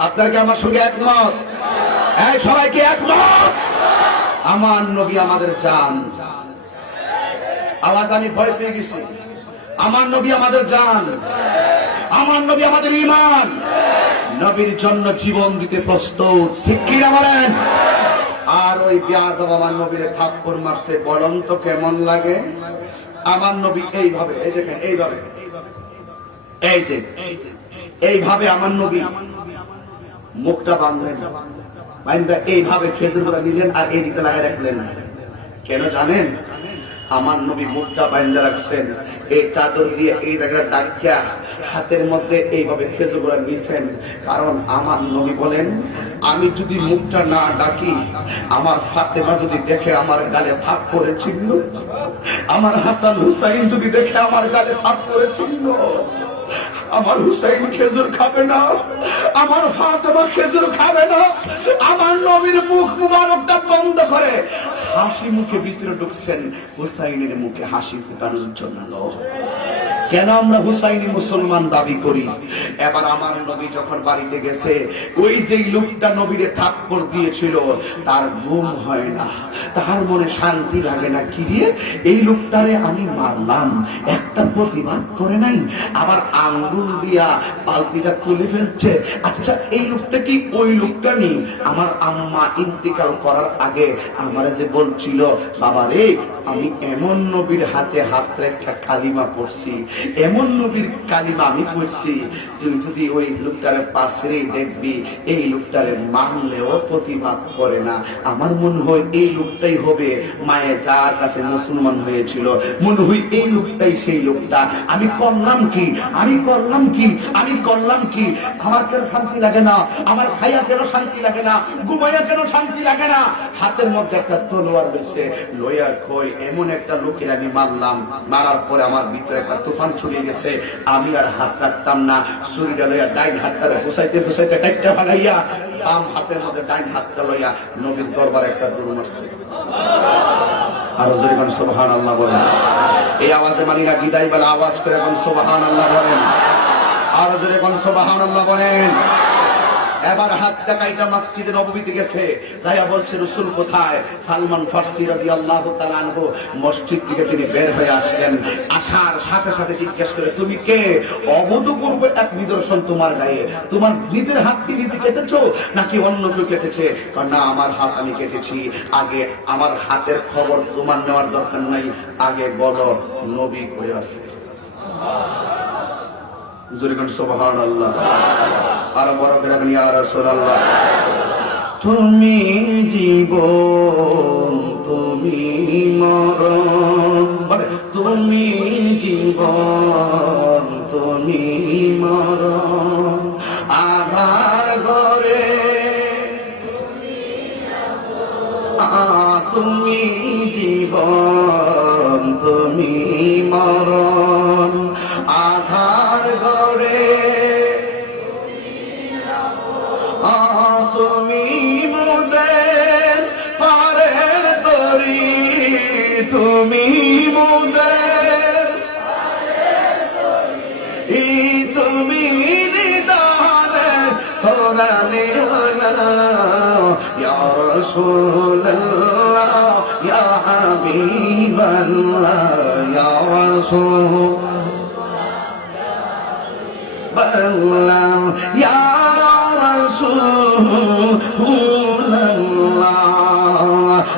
আপনারা কি আমার সঙ্গে একমত? এই সবাই কি একমত? আমার নবী আমাদের জান। আওয়াজ আমি ভয় পেয়ে গেছি। আমার নবী আমাদের জান, আমার নবী আমাদের ঈমান। নবীর জন্য জীবন দিতে প্রস্তুত, ঠিক কি না বলেন? আর ওই বেয়াদব আমার নবীরে থাপ্পড় মারছে, বলুন তো কেমন লাগে? আমার নবী এইভাবে, এই দেখেন এইভাবে, এই যে এইভাবে আমার নবী মুখটা বাঁধলেন, বাইন্দা এইভাবে খেজুর গুলা নিলেন আর এই দিকে লাগাই রাখলেন। কেন জানেন? আমার নবী মুখটা বাইন্দা রাখছেন, এই চাদর দিয়ে এই জায়গায় ডাকিয়া হাতের মধ্যে এইভাবে খেজুর গুলা নিছেন। কারণ আমার নবী বলেন, আমি যদি মুখটা না ডাকি, আমার ফাতেমা যদি দেখে আমার গালে থাপ করে চিহ্ন, আমার হাসান হুসাইন যদি দেখে আমার গালে থাপ করে চিহ্ন, আমার হুসাইন খেজুর খাবে না, আমার ফাতেমা খেজুর খাবে না। আমার নবীর মুখ মুবারকটা বন্ধ করে হাসি মুখে ভিতরে ঢুকছেন হুসাইনের মুখে হাসি ফুটানোর জন্য। কেন আমরা হুসাইনি মুসলমান দাবি করি? এবার আমার নবী যখন বাড়িতে গেছে, ওই যে লোকটা নবীরে থাপ্পড় দিয়েছিল, তার ঘুম হয় না, তার মনে শান্তি লাগে না। কি রে, এই লোকটারে আমি মারলাম, একটা প্রতিবাদ করে নাই, আবার আঙ্গুল দিয়া বালতিটা তুলে ফেলছে। আচ্ছা, এই লোকটা কি ওই লোকটা নেই? আমার আম্মা ইন্তিকাল করার আগে আমারে যে বলছিল, বাবা রে, আমি এমন নবীর হাতে হাত রেখা কালিমা পড়ছি, এমন নবীর কালিমা আমি পড়ছি, তুই যদি ওই লোকটারে পাশে দেখবি, এই লোকটারে মানলেও প্রতিবাদ করে না। আমার মনে হয় এই লোকটাই হবে মায়ের যার কাছে মুসলমান হয়েছিল, মনে হয় এই লোকটাই সেই লোকটা। আমি করলাম কি, আমি করলাম কি, আমি করলাম কি? আমার কেন শান্তি লাগে না? আমার খাইয়া কেন শান্তি লাগে না? ঘুমাইয়া কেন শান্তি লাগে না? হাতের মধ্যে একটা তলোয়ার রয়েছে, লইয়া কই এমন একটা লোকের আমি মারলাম, মারার পরে আমার ভিতরে একটা তুফান ছড়িয়ে গেছে, আমি আর হাত রাখতাম না, ছুরিটা লইয়া ডাইন হাতটা ফুসাইতে ফুসাইতে কাটটা বানাইয়া বাম হাতের মধ্যে ডাইন হাতটা লইয়া নবীর দরবারে একটা দৌড় মারছে। আর জরিমান সুবহানাল্লাহ বলেন। এই আওয়াজে মানিরা গিদাই বেলা আওয়াজ করে এখন সুবহানাল্লাহ বলেন। আর জোরে কোন সুবহানাল্লাহ বলেন। এবার হাতটা কাইটা মসজিদে নববীতে গেছে, যাইয়া বলছে রাসূল কোথায়? সালমান ফারসি রাদিয়াল্লাহু তাআলা আনহু মসজিদ থেকে তিনি বের হয়ে আসলেন। আসার সাথে সাথে জিজ্ঞেস করে, তুমি কে? অবধূপূর্ব এক নিদর্শন তোমার গায়ে, তোমার নিজের হাত দিয়ে নিজে কেটেছো নাকি অন্য কেউ কেটেছে? না, আমার হাত আমি কেটেছি। আগে আমার হাতের খবর তোমার নেওয়ার দরকার নাই, আগে বলো নবী কই আছে? সুবহানাল্লাহ। আর বড় করে ইয়া রাসূলুল্লাহ। তুমি জীবন তুমি মরণ, তুমি জীবন তুমি মরণ, আধার ঘরে তুমি জীবন তুমি মরণ, আধার ঘরে তুমি মুদের পারের তরি, তুমি মুদের তুমি নিদানে কোরআনে ইয়া রাসূলুল্লাহ ইয়া হাবিবাল্লাহ ইয়া রাসূলুল্লাহ ইয়া রাসূলুল্লাহ,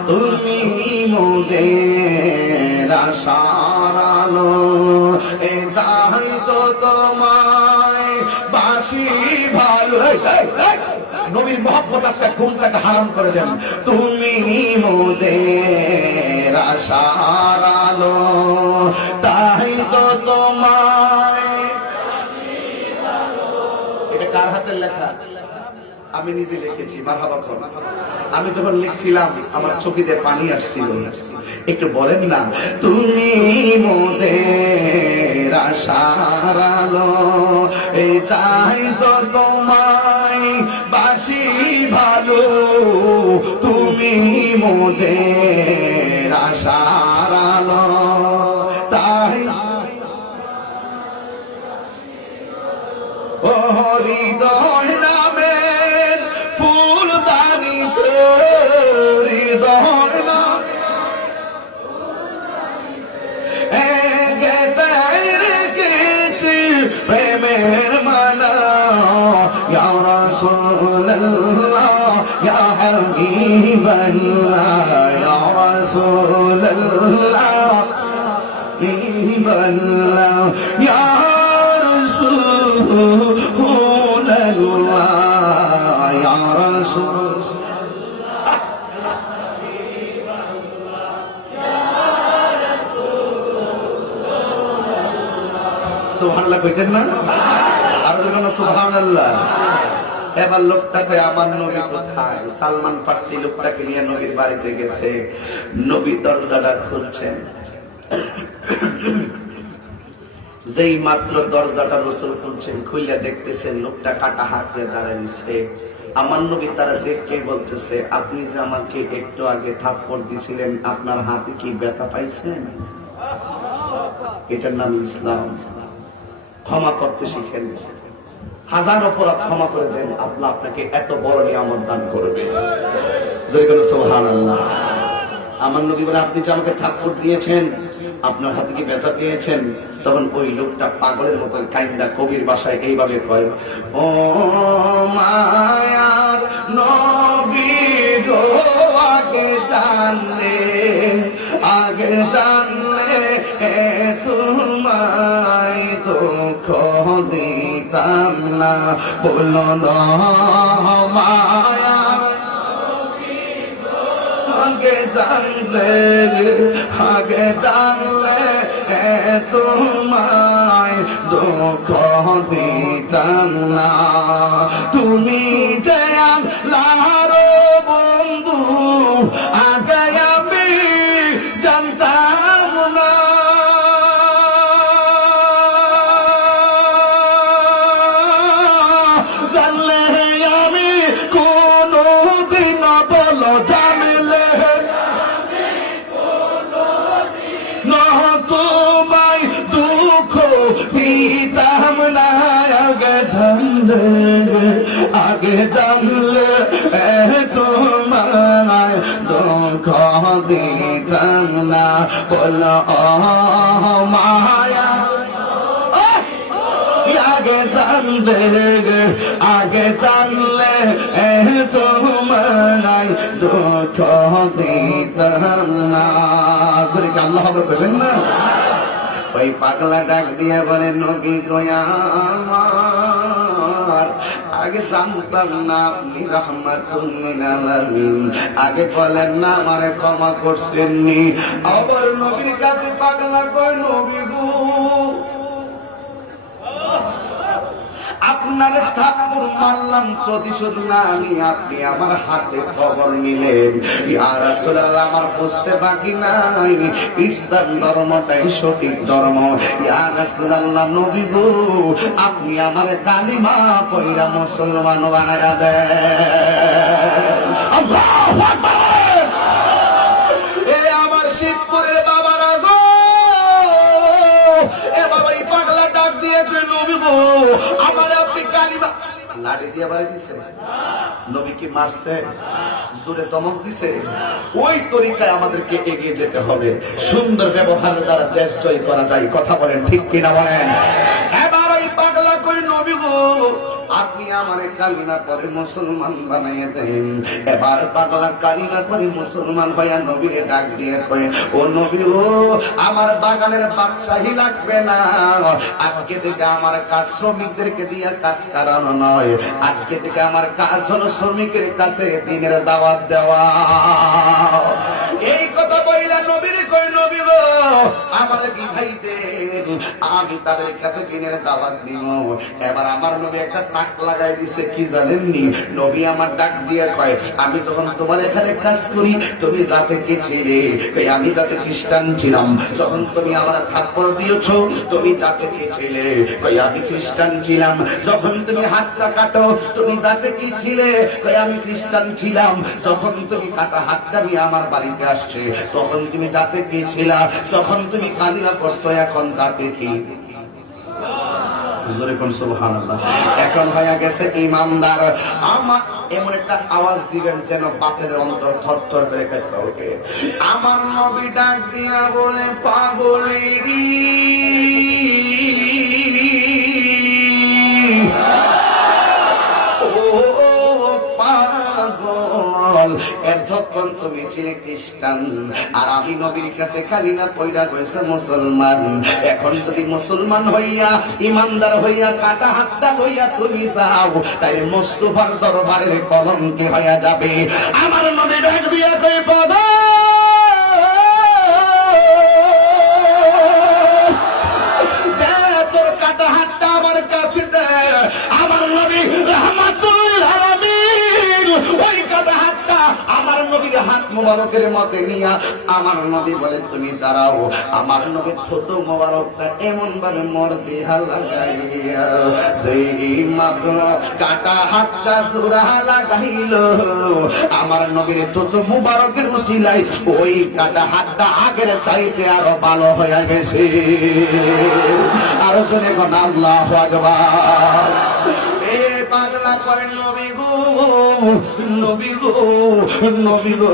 তুমি মোদের আশার আলো, তাই তো তোমায় বাসি ভালো। নবীর মহব্বত আজকে ঘুমটাকে হারাম করে দেন। তুমি মোদের আশার আলো, তাই তো তোমায়। এটা কার হাতের লেখা? আমি নিজে লিখেছি। মারহাবা। আমি যখন লিখছিলাম আমার চোখে পানি আসছিল। একটু বলেন না, তুমি মোদের আশার আলো, এই তাই তো তোমায় বাসি ভালো, তুমি মোদের আশার আলো, তাই ও হৃদয় নামের ফুলদানিতে, হৃদয় রেখেছি প্রেমের মালা, ইয়া রাসূলুল্লাহ ইয়া হাবিবাল্লাহ ইয়া রাসূলুল্লাহ হাবিবাল্লাহ ইয়া রাসূলুল্লাহ ইয়া রাসূল। সুবহানাল্লাহ কইতেন না? আর যখন সুবহানাল্লাহ। এবার লোকটা কই আমার নবী কোথায়? সালমান ফারসি লোকটাকে নিয়ে নবীর বাড়িতে গেছে। নবী দরজাটা খুলছেন, যেই মাত্র দরজাটা রাসূল খুলছেন, খুলে দেখতেছেন লোকটা কাটা হাত দিয়ে দাঁড়াইছে। আমার নবী তারা দেখেই বলতেছে, আপনি যে আমাকে একটু আগে থাপ্পড় দিছিলেন, আপনার হাতে কি ব্যথা পাইছেন? এটার নাম ইসলাম। ক্ষমা করতে শিখেন, হাজার অপরাধ ক্ষমা করে দেন, আল্লাহ আপনাকে এত বড় নিয়ামত দান করবে। সুবহানাল্লাহ। আমার নবী বলে, আপনি যে আমাকে থাপ্পড় দিয়েছেন, আপনার হাতে কি ব্যথা পেয়েছেন? তখন ওই লোকটা পাগলের মতো কাইন্দা কবির ভাষায় এইভাবে কয়, ও মায়ার নবী গো, আগে জানলে তোমায় দুঃখ দিতাম না, বলো না মায়া আগে জানলে তোমায় দুঃখ দিতাম না, তুমি যে আল্লাহর বন্ধু আগে আমি জানতাম না, জানলে আমি কোনদিন বলো জানলে তোমায় দুঃখ দিতাম না, আগে জানলে আগে জানলে তোমায় দুঃখ দিতাম না বলো মায়া আগে জানলে তোমায় দুঃখ দিতাম না। আল্লাহ বলবেন না। ওই পাগলা ডাক দিয়ে বলে নবী গোয়া আগে জানতাম না আপনি রাহমাতুল লিল আলামিন, আগে বলেন না আমারে ক্ষমা করছেননি। আবার নবীর কাছে পাগলা কয় নবী গো আপনার থাপ্পড় মারলাম প্রতিশোধ না আমি, আপনি আমার হাতে খবর নিলেন। ইয়া রাসূলুল্লাহ আমার বুঝতে বাকি নাই ইসলাম ধর্মটাই সঠিক ধর্ম। ইয়া রাসূলুল্লাহ নবী গো আপনি আমার কালিমা কইরা মুসলমান বানায়া দেন। আল্লাহু আকবার। এ আমার শিবপুরে বাবারা গো, এ বাবা এই পাগলা ডাক দিয়েছে নবী গো আমার আপনি কালিমা লাঠি দিয়ে বাড়ি দিছে, নবী কি মারছে, জোরে ধমক দিছে? ওই তরিকায় আমাদেরকে এগিয়ে যেতে হবে। সুন্দর ব্যবহারের দ্বারা দেশ জয় করা যায়। কথা বলেন ঠিক কিনা বলেন? এবার ওই পাগলা কই নবী গো আপনি আমারে কালিমা করে মুসলমান বানাইয়া দেন। এবার পাগলা কালিমা করে মুসলমান হইয়া নবীরে ডাক দিয়ে কয় ও নবী ও আমার বাগানের বাদশাহী লাগবে না, আজকে থেকে আমার কাজ শ্রমিকদেরকে দিয়ে কাজ করানো নয়, আজকে থেকে আমার কাজ হলো শ্রমিকের কাছে দিনের দাওয়াত দেওয়া। এই কথা বইলা নবীরে কয় নবী গো আমার কি ভাইতে আমি তাদের কাছে দিনের দাওয়াত দিব। এবার আমার নবী একটা তাক লাগাই দিছে কি জানেননি? নবী আমার ডাক দিয়ে কয় আমি তখন তোমার এখানে কাজ করি তুমি যাতে কি ছিলে? আমি যাতে খ্রিস্টান ছিলাম। যখন তুমি আমার থাপ্পড় দিয়েছো তুমি যাতে কি ছিলে? আমি খ্রিস্টান ছিলাম। যখন তুমি হাতটা কাটো তুমি যাতে কি ছিলে? আমি খ্রিস্টান ছিলাম। যখন তুমি কাটা হাতটা নিয়ে আমার বাড়িতে আসছে তখন তুমি যাতে কি ছিলা? যখন তুমি কালিমা পড়ছো এখন যাতে কি? সুবহানাল্লাহ। এখন হয়ে গেছে ইমানদার। আমার এমন একটা আওয়াজ দিবেন যেন পাতের অন্তর থরথর করে কাঁপতে ওঠে। আমার নবী ডাক দিয়া বলে পাগলেরি এতক্ষণ তুমি ছিলে খ্রিস্টান আর আমি নবীর কাছে কালিমা পয়রা হয়েছে মুসলমান। এখন যদি মুসলমান হইয়া ইমানদার হইয়া কাটা হাতটা হইয়া তুমি যাও তাই মুস্তাফার দরবারের কলঙ্কি হইয়া যাবে। আমার নবী ডাক দিয়া কই বাবা তোর কাটা হাতটা আমার কাছে দে। আমার নবী রাহমাতুল লিল আলামিন ওই কাটা হাতটা আমার নবীর হাত মোবারকের মধ্যে নিয়া আমার নবী বলে তুমি দাঁড়াও। আমার নবী ছোট মোবারকটা এমন ভাবে মর দেহা লাগাইয়া যেই মাত্র কাটা হাতটা সুরা লাগাইল আমার নবীর ছোট মোবারকের উসিলায় ওই কাটা হাতটা আগের চাইতে আরো ভালো হয়ে গেছে। আরো জনে কোন আল্লাহু আকবার। এ পাগলা করে নবী গো নবী গো নবী গো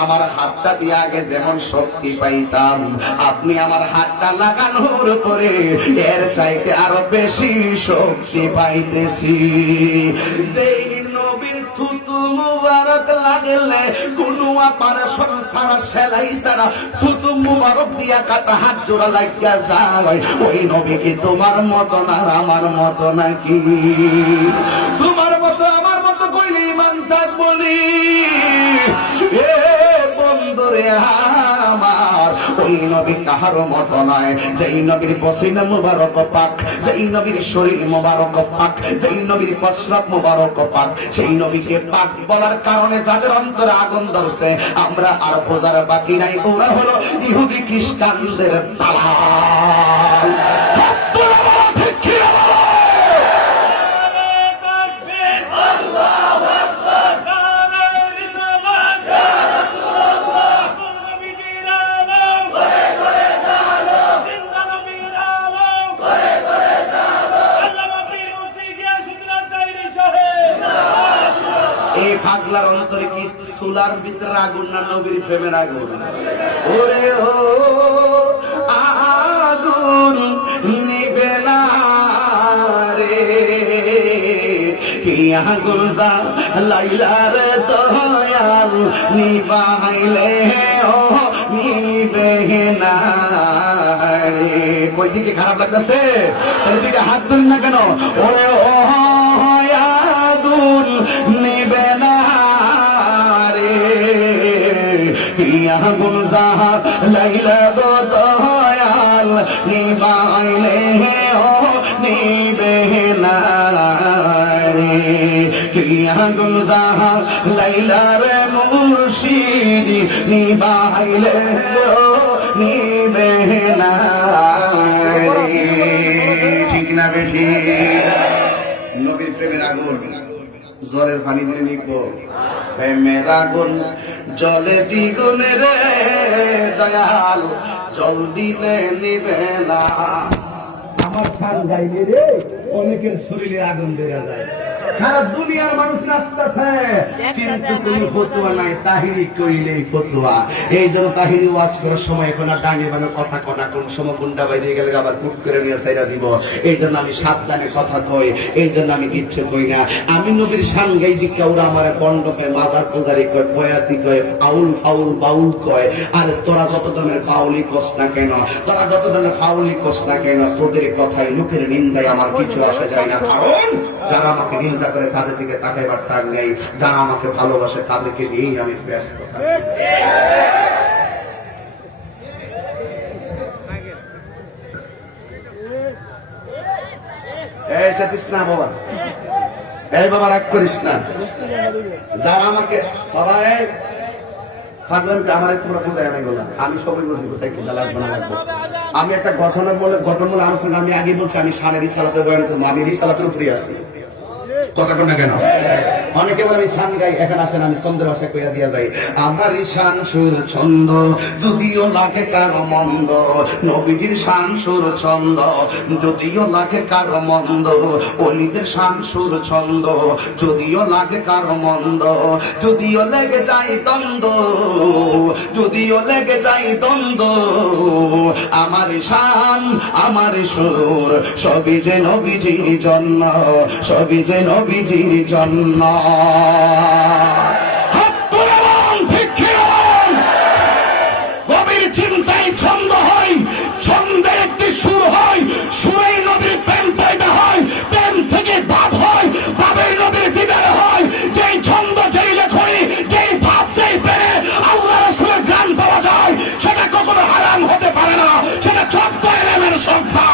আমার হাতটা দিয়ে আগে যেমন শক্তি পাইতাম আপনি আমার হাতটা লাগানোর পরে এর চাইতে আরো বেশি শক্তি পাইতেছি। যেই নবীর থুতু মুবারক লাগলে কোনো অপারেশন ছাড়া সেলাই ছাড়া থুতু মুবারক দিয়া কাটা হাত জোড়া লাগিয়া যায় ওই নবী কি তোমার মতো না আমার মতো নাকি? তোমার মতো আমার মতো কইলে ইমান থাকবো নি? এ বন্ধুরে আমার ওই নবী কাহারো মতো নয়। যেই নবীর পসিনা মুবারক পাক, যেই নবীর শরীর মুবারক পাক, যেই নবীর প্রস্রাব মুবারক পাক, সেই নবীকে পাক বলার কারণে যাদের অন্তরে আগুন ধরছে আমরা আর বোঝার বাকি নাই। ওরা হলো ইহুদি খ্রিস্টানদের দালাল। এই পাগলার অন্তরে কি চুলার ভিতরে আগুন না নবীর প্রেমের আগুন? ওরে ও আগুন নিবে না রে, আগুন লাইলার দয়াল নিবাইলে ও নিবে না রে। কই দিকে খারাপ লাগতেছে? তাহলে দিকে হাত ধরি না কেন? ওরে ও আগুন নিবে না রে, আগুন লাইলা দয়াল নিবাইলে ও নিবে না রে, আগুন লাইলার মুর্শিদ নিবাইলে ও নিবে না রে। ঠিক না বেশি? নবীর প্রেমের আগুন জলের পানি দিলে নিবো, প্রেমের আগুন জলে দ্বিগুণ রে দয়াল, জল দিলে নিবে না। আমার সান গাইলে রে অনেকের শরীরে আগুন বেড়ে যায়। সারা দুনিয়ার মানুষ নাচতেছে, কিন্তু তুমি ফতুয়া নাই, তাহিরি কইলেই ফতুয়া। এই জন্য তাহিরি ওয়াজ করার সময় এখন আর ডাঙে বানো কথা কটা, কোন সময় গুন্ডা বাইরে গেলে আবার কুট করে নিয়ে সাইরা দিব। এই জন্য আমি সাবধানে কথা কই, এই জন্য আমি কিচ্ছু কই না। আমি নবীর শান গাই দিকে ওরা আমার বন্ড কয়, মাজার পূজারি কয়, বয়াতি কয়, আউল ফাউল বাউল কয়। আরে তোরা যত ধরনের ফাউলি কস না কেন, তোরা যত ধরনের ফাউলি কস না কেন, তোদের কথায় লোকের নিন্দায় আমার কিছু আসে যায় না। কারণ যারা আমাকে নিন্দা করে তাদের দিকে তাকাইবার টান নেই, যারা আমাকে ভালোবাসে তাদেরকে নিয়েই আমি ব্যস্ত থাকি। এই সাথিস না বাবা, এই বাবা রাগ করিস না। যারা আমাকে বাবা এই আমার তোমরা কোথায় আমি বললাম, আমি সবাই বলছি কোথায় কিনা লাগবে না লাগবো। আমি একটা ঘটনামূলক আলোচনা আমি আগে বলছি, আমি সাড়ে রিসালাতে বয়ান করবো, আমি রিসালাতের উপরে আছি। কথা কোন না কেন? অনেকে বলে আমি শান গাই, এখন আসেন আমি ছন্দের ভাষায় কইয়া দিয়া যাই। আমার শান সুর ছন্দ যদিও লাগে কারো মন্দ, নবীর শান সুর ছন্দ যদিও লাগে কারো মন্দ, অলিদের শান সুর ছন্দ যদিও লাগে কারো মন্দ, যদিও লেগে যাই দ্বন্দ্ব, যদিও লেগে যাই দ্বন্দ্ব, আমার শান আমার সুর সবই যে নবীজির জন্য, সবই যে নবীজির জন্য। নবীর চিন্তায় ছন্দ হয়, ছন্দের একটি সুর হয়, সুরেই নবীর প্রেম পয়দা হয়, প্রেম থেকে ভাব হয়, ভাবের নবীর দিদার হয়। যেই ছন্দ যেই লেখনি যেই ভাব যেই প্রেমে আল্লাহ রাসূলের গান পাওয়া যায়, সেটা কখনো হারাম হতে পারে না, সেটা 14 এলেমের সংখ্যা।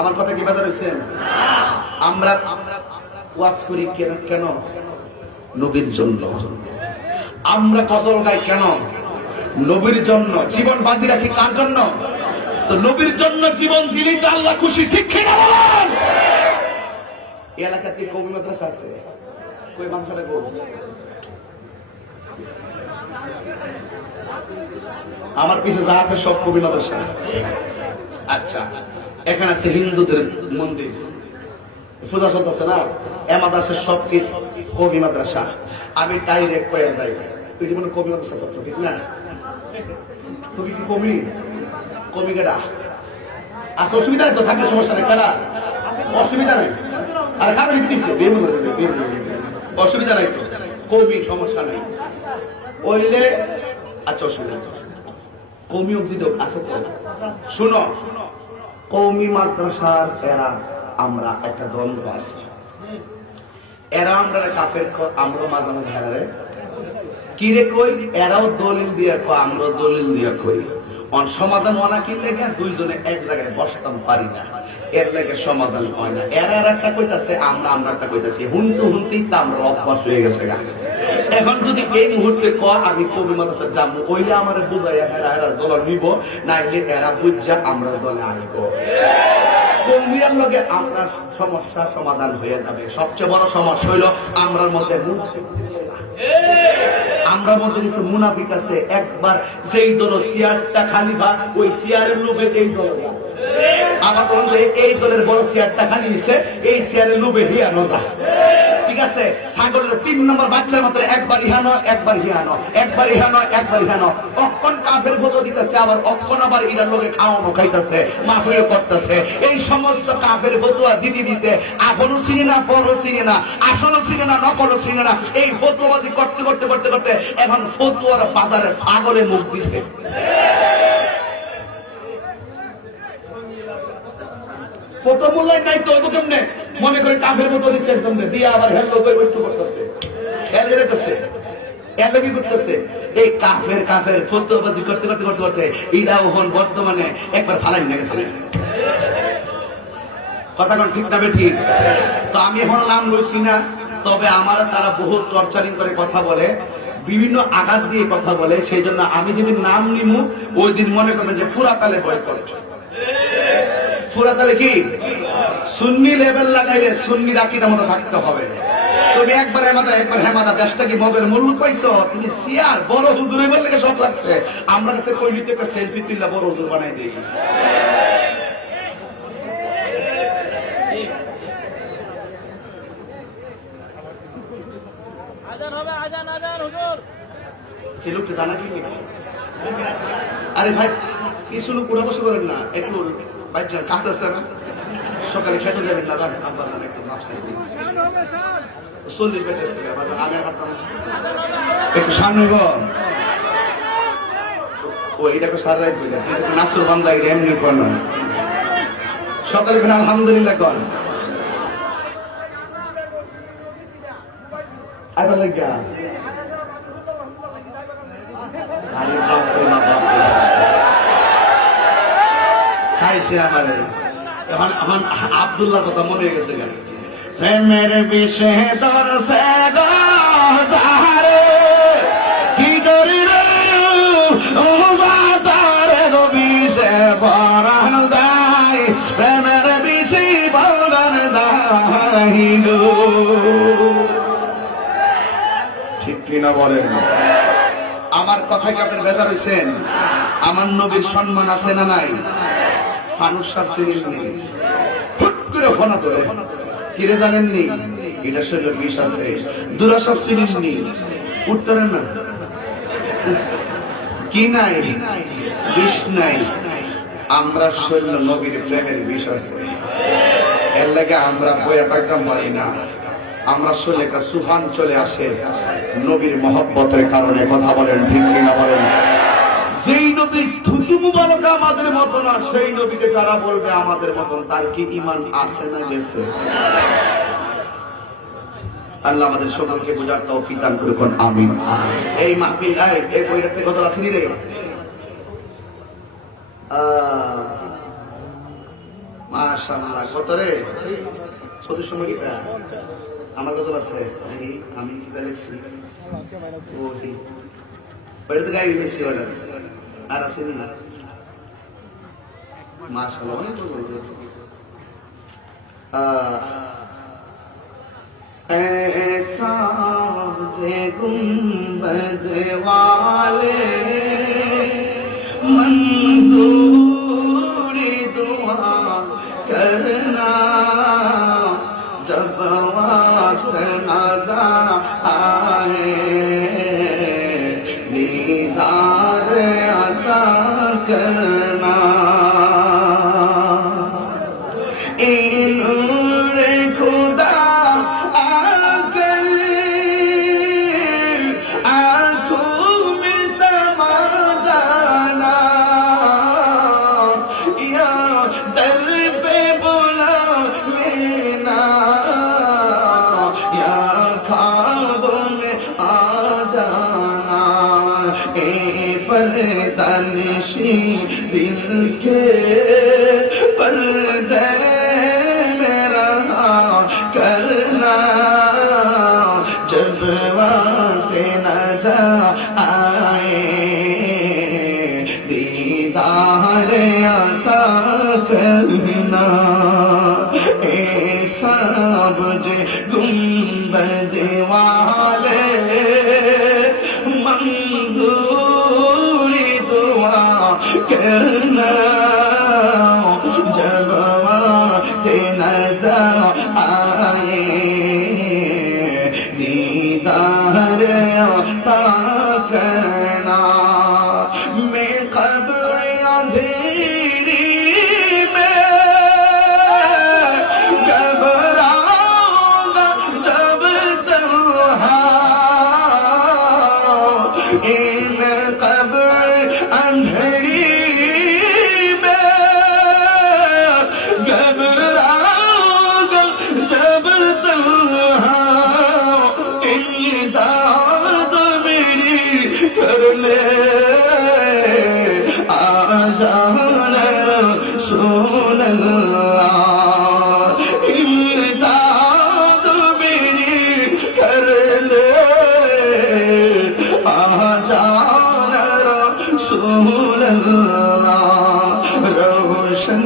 আমার কথা কি বাজার হয়েছেন? আমরা ওয়াজ করি কেন? নবীর জন্য। আমরা গজল গাই কেন? নবীর জন্য। জীবন বাজি রাখি কার জন্য? তো নবীর জন্য জীবন দিলেই তো আল্লাহ খুশি, ঠিক কিনা বলেন? এই এলাকাতে কবি মাদ্রাসা আছে, কই মাদ্রাসাটা কই? আমার পিছে যা আছে সব কবি মাদ্রাসা। আচ্ছা, এখানে আছে হিন্দুদের মন্দির, পূজা চলতেছে না, এ মাদ্রাসার সব কবি মাদ্রাসা। আমি ডাইরেক্ট কয়ে যাই, তুই মনে কবি মাদ্রাসা ছাত্র, ঠিক না? তুমি কি কবি? কবি কেডা? আচ্ছা, অসুবিধা নেই তো, থাকলে সমস্যা নেই। কেডা? অসুবিধা নেই। আরে খাবেন কি অসুবিধা নাই তো, কবি সমস্যা নেই। ওইলে আচ্ছা অসুবিধা নেই। কবি অবধি আছে তো। শুনো, কওমি মাদ্রাসার এরা আমরা একটা দ্বন্দ্ব আছে। এরা আমরা কাফের, আমরা মাঝে মাঝে হেরারে কি রে কই, এরাও দলিল দিয়ে কয়, আমরা দলিল দিয়ে কই। সমাধান অনা কি লেগে দুইজনে এক জায়গায় বসতাম পারি না, এর লেগে সমাধান হয় না। এরা একটা কইতাছে, আমরা একটা কইতাছি, হুনতেই তো আমরা অভ্যাস হয়ে গেছে। এখন যদি এই মুহূর্তে কয় আমি কবি মাদ্রাসা যাবো, ওইলে আমার বুঝাই এরা দল নিব, না এরা বুঝা আমরা দলে আইব। কৌমিয়ার লগে আমরা সমস্যার সমাধান হয়ে যাবে। সবচেয়ে বড় সমস্যা হইল আমরার মধ্যে আমরা মধ্যে কিছু মুনাফিক আছে। একবার যেই দল চেয়ারটা খালি ভাগ, ওই চেয়ারের লোভে এই দল আবার তখন এই দলের বড় চেয়ারটা খালি নিছে, এই চেয়ারের লোভে হিয়ানো যায়। ঠিক আছে, ছাগলের 3 নম্বর বাচ্চার মতো একবার ইহানো একবার হিয়ানো, একবার ইহানো একবার হিয়ানো। অক্ষণ কাফের ভোট দিতেছে, আবার অক্ষণ আবার ইরার লোকে খাওয়ানো খাইতেছে, মাফিও করতেছে। এই সমস্ত কাফের ফতুয়া দিতে দিতে আপনও চিনি না, পরও চিনি না, আসলও চিনি না, নকলও চিনি না। এই ফতুয়াবাজি করতে করতে করতে করতে এখন ফতুয়ার বাজারে ছাগলে মুখ দিছে। প্রথম মূল্যায় নাই তো কেমনে মনে করে কাফের মতো দিচ্ছে একজন দিয়ে আবার হেল্লো করে বৈঠক করতেছে, কি করতেছে? এই কাফের কাফের ফতুয়াবাজি করতে করতে করতে করতে এরা ওহন বর্তমানে একবার ফালাই না গেছে। কথা কোন ঠিক না ঠিক? তো আমি এখন নাম লইছি না, তবে আমার তারা বহু টর্চারিং করে কথা বলে, বিভিন্ন আঘাত দিয়ে কথা বলে। সেই জন্য আমি যেদিন নাম নিমু ওই দিন মনে করবেন যে ফুরাতালে বয় করে। ফুরাতালে কি সুন্নি লেভেল লাগাইলে সুন্নির আকীদার মতো থাকতে হবে। তুমি একবার হেমাদা একবার হেমাদা, দেশটা কি মগের মূল্য পাইছো? তুমি সিয়ার বড় হুজুরে বললে সব লাগছে। আমরা কাছে কইলিতে একটা সেলফি তুললা বড় হুজুর বানাই দিই। জানা কি আরে ভাই কিছু লোক উঠা বসে করেন না, একটু বাচ্চার কাজ আছে না, সকালে খেতে যাবেন না, জানেন আব্বা জান একটু ভাবছে 40 বেঁচেছে একটু সামনে ও এটাকে সার রাখ নাসুর বান্দা এমনি কর না। সকালে আলহামদুলিল্লাহ কর আবার লাগা খাইছে আমারে। এখন আব্দুল্লাহ কথা মনে হয়ে গেছে কেন? প্রেমের বিষে দরসে গো তারে কি করি রে ও বাতারে গো বিষে পরাণ দাই, প্রেমের বিষে পরাণ দাই গো। ঠিক কিনা বলেন? আমার কথা কি আপনার বেজার হয়েছেন? আমার নবীর সম্মান আছে না নাই? ফানুস সাহেব চিনেননি, হুট করে ফোনা করে কিরে জানেননি এটা শরীরে বিষ আছে। দুরা সব চিনেননি, উত্তরেন না কি নাই? বিষ নাই। আমরা শরীর নবীর প্রেমের বিষ আছে, এর লাগে আমরা বইয়া থাকতাম পারি না। আমরা শরীরে একটা সুফান চলে আসে নবীর মহব্বতের কারণে। কথা বলেন ঠিক কিনা বলেন? যেই নবীর থুতু মুবারক আমাদের মতো না, সেই নবীকে যারা বলবে আমাদের মতন, তার কি ঈমান আছে না গেছে? আল্লাহ আমাদের সকলকে বুঝার তৌফিক দান করুন, আমিন। এই মাহফিল এই বইটাতে কত আসেনি রে? মাশাআল্লাহ কত রে? 34 সময় কিতা আমার কত আছে? আমি কিতা লিখছি ওই ওইটা তো গাই বেশি অর্ডার আর আসেনি। মাশাআল্লাহ অনেক তো বলতেছে। ऐसा जे गुंबद वाले मंजूरी दुआ करना, जब वास्त नज़ा आए दीदार अता करना। दिल के पर्दे में रहा करना, जब वक्त नज़र आए दीदार अता करना। دیوالے منظوری دعا کرنا جب وقت نظر آئے دیدار عطا کرنا میں قبر اندھیری میں گھبراؤں گا جب تنہا ان قبر اندھیری میں گھبراؤں گا جب تنہا امداد میری کر لے آ جانا رسول اللہ امداد میری کر لے آ جانا رسول اللہ روشن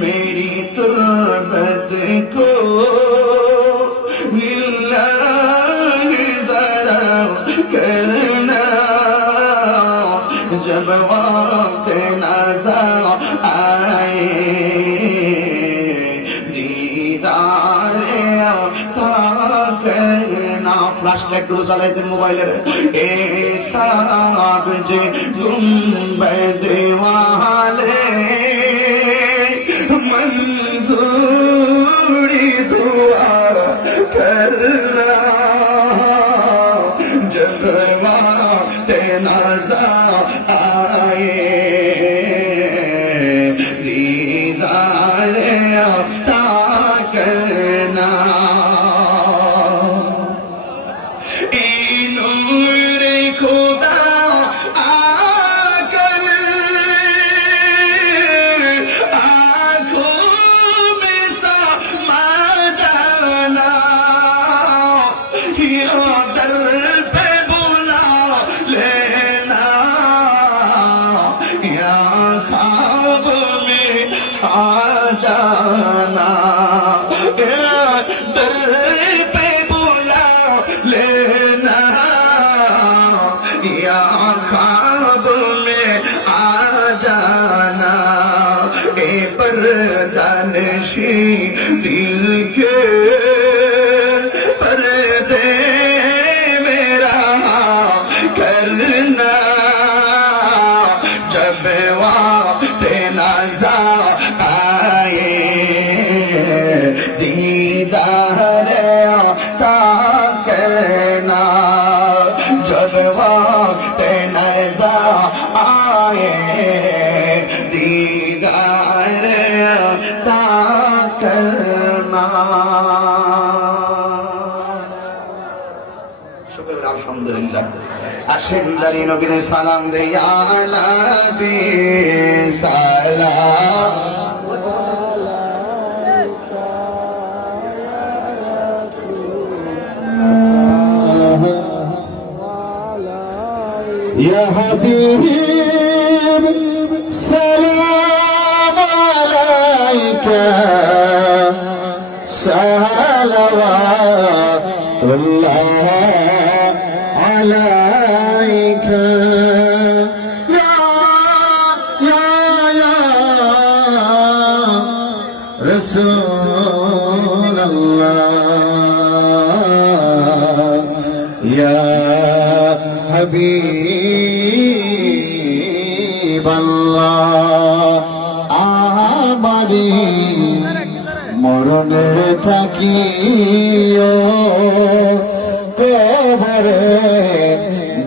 میری تربت کو کرنا جب وقت نظر آئے دیدار عطا کرنا فلاش لائٹ رو জ্বালাইতে মোবাইলের এ সাব যে গুম্বদ ওয়ালে منظوری دعا کرنا جب وقت نظر آئے دیدار عطا کرنا اے نور خدا آ کر آنکھوں میں سما جانا یا در پہ بلا لینا یا خواب میں آ جانا یا در پہ بلا لینا یا خواب میں آ جانا اے پردانشی دل کے پردے میرا کرنا جب وقت نظر آئے دیدار عطا کرنا جب وقت نظر آئے دیدار عطا کرنا شکر الحمدللہ আসেন দাঁড়ি নবীনে সালাম দে ইয়া নবী সালাম يا حبيب سلام عليك صلوات الله عليك يا رسول الله يا حبيب الله আমারি মরণে থাকিও কবরে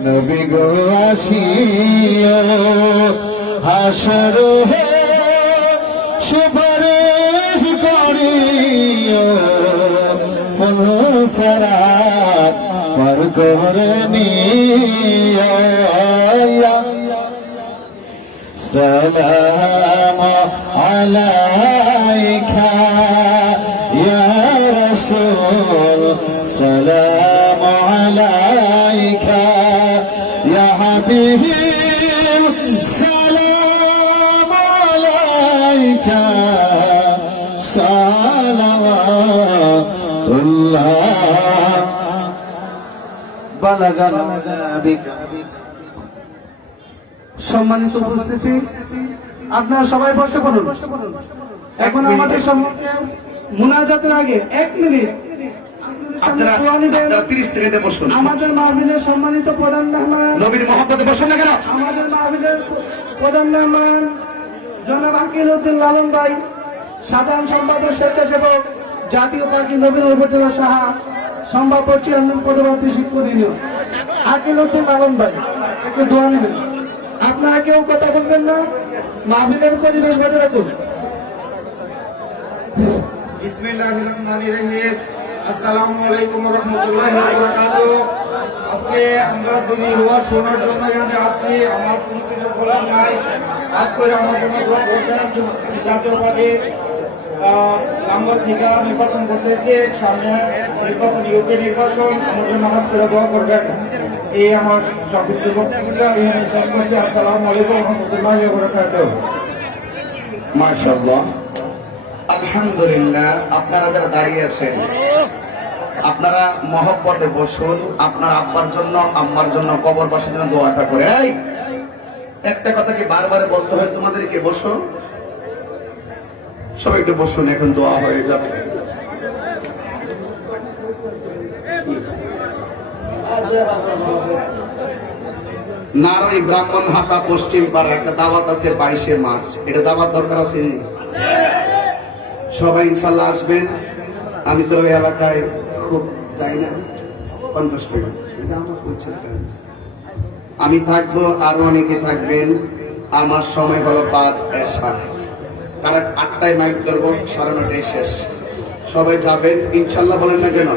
নবী গো আসিও হাসর সুপারিশ করিও ফুলসরাত পার করে নিও سلام عليك يا رسول سلام عليك يا حبيب سلام عليك صلوات الله বালাগানা বিকা। সম্মানিত উপস্থিতি, আপনারা সবাই বসে পড়ুন। এখন আমাদের সম্মুখে মুনাজাতের আগে 1 মিনিট আপনারা 30 সেকেন্ডে বসুন। আমাদের মাহফিলের সম্মানিত প্রধান মেহমান, নবীর মহব্বতে বসুন না কেন? আমাদের মাহফিলের প্রধান মেহমান জনাব আকিল উদ্দিন লালন ভাই, সাধারণ সম্পাদক স্বেচ্ছাসেবক জাতীয় পার্টি নবীন উপজেলা সাহা, সম্ভাব্য চেয়ারম্যান পদপ্রার্থী শিবপুর ইউনিয়ন আকিল উদ্দিন লালন ভাই, একটু দোয়া নেবেন। আপনারা কেউ কথা বলবেন না, মাহফিলের পরিবেশ বজায় রাখুন। বিসমিল্লাহির রহমানির রহিম। আসসালামু আলাইকুম ওয়া রাহমাতুল্লাহি ওয়া বারাকাতুহু। আজকে আমরা দুনিয়ার ওয়াজ শোনার জন্য এখানে আসছি। আমার কোনো কিছু বলার নাই। আজকে আমার জন্য দোয়া করবেন। জাতীয় পার্টি নাম্বার থেকে নির্বাচন করতেছে, সামনে নির্বাচন, ইউপি নির্বাচন, আমার জন্য আজ করে দোয়া করবেন। এই আমার সংক্ষিপ্ত বক্তব্য এখানে শেষ করছি। আসসালামু আলাইকুম ওয়া রাহমাতুল্লাহি ওয়া বারাকাতুহু। মাশাআল্লাহ, আলহামদুলিল্লাহ। আপনারা যারা দাঁড়িয়ে আছেন, আপনারা মহব্বতে বসুন। আপনার আব্বার জন্য, আম্মার জন্য, কবরবাসীর জন্য দোয়াটা করে। এই একটা কথা কি বারবার বলতে হয় তোমাদেরকে? বসুন, সবাই একটু বসুন, এখন দোয়া হয়ে যাবে। নারই ব্রাহ্মণ হাতা পশ্চিম পাড়া একটা দাওয়াত আছে 22শে মার্চ। এটা যাবার দরকার আছে নি? সবাই ইনশাল্লাহ আসবেন। আমি তো ওই এলাকায় খুব যাই না, কন্ট্রাস্ট করি। আমি থাকবো, আরো অনেকে থাকবেন। আমার সময় হলো 5 এশা, কারণ 8টায় মাইক ধরবো, 9:30 শেষ। সবাই যাবেন ইনশাল্লাহ, বলেন না কেন?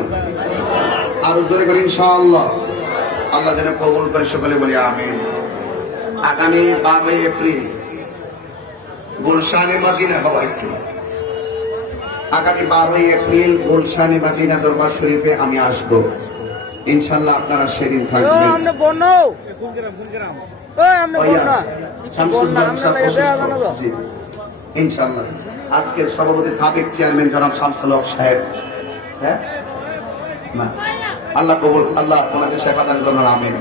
আরো জোরে করে ইনশাআল্লাহ। আল্লাহ যেন কবুল করে, সকলে বলি আমিন। আগামী 12 এপ্রিল গুলশানে মাদিনা, সবাই একটু, আগামী 12 এপ্রিল গুলশানে মাদিনা দরবার শরীফে আমি আসব। ইনশাআল্লাহ আপনারা সেদিন থাকবেন। জি, ইনশাআল্লাহ। আজকের সভাপতি সাবেক চেয়ারম্যান জনাব শামসুল হক সাহেব। হ্যাঁ, না, আল্লাহ কবুল, আল্লাহ ওনাকে শেফা দান করুন, আমিন।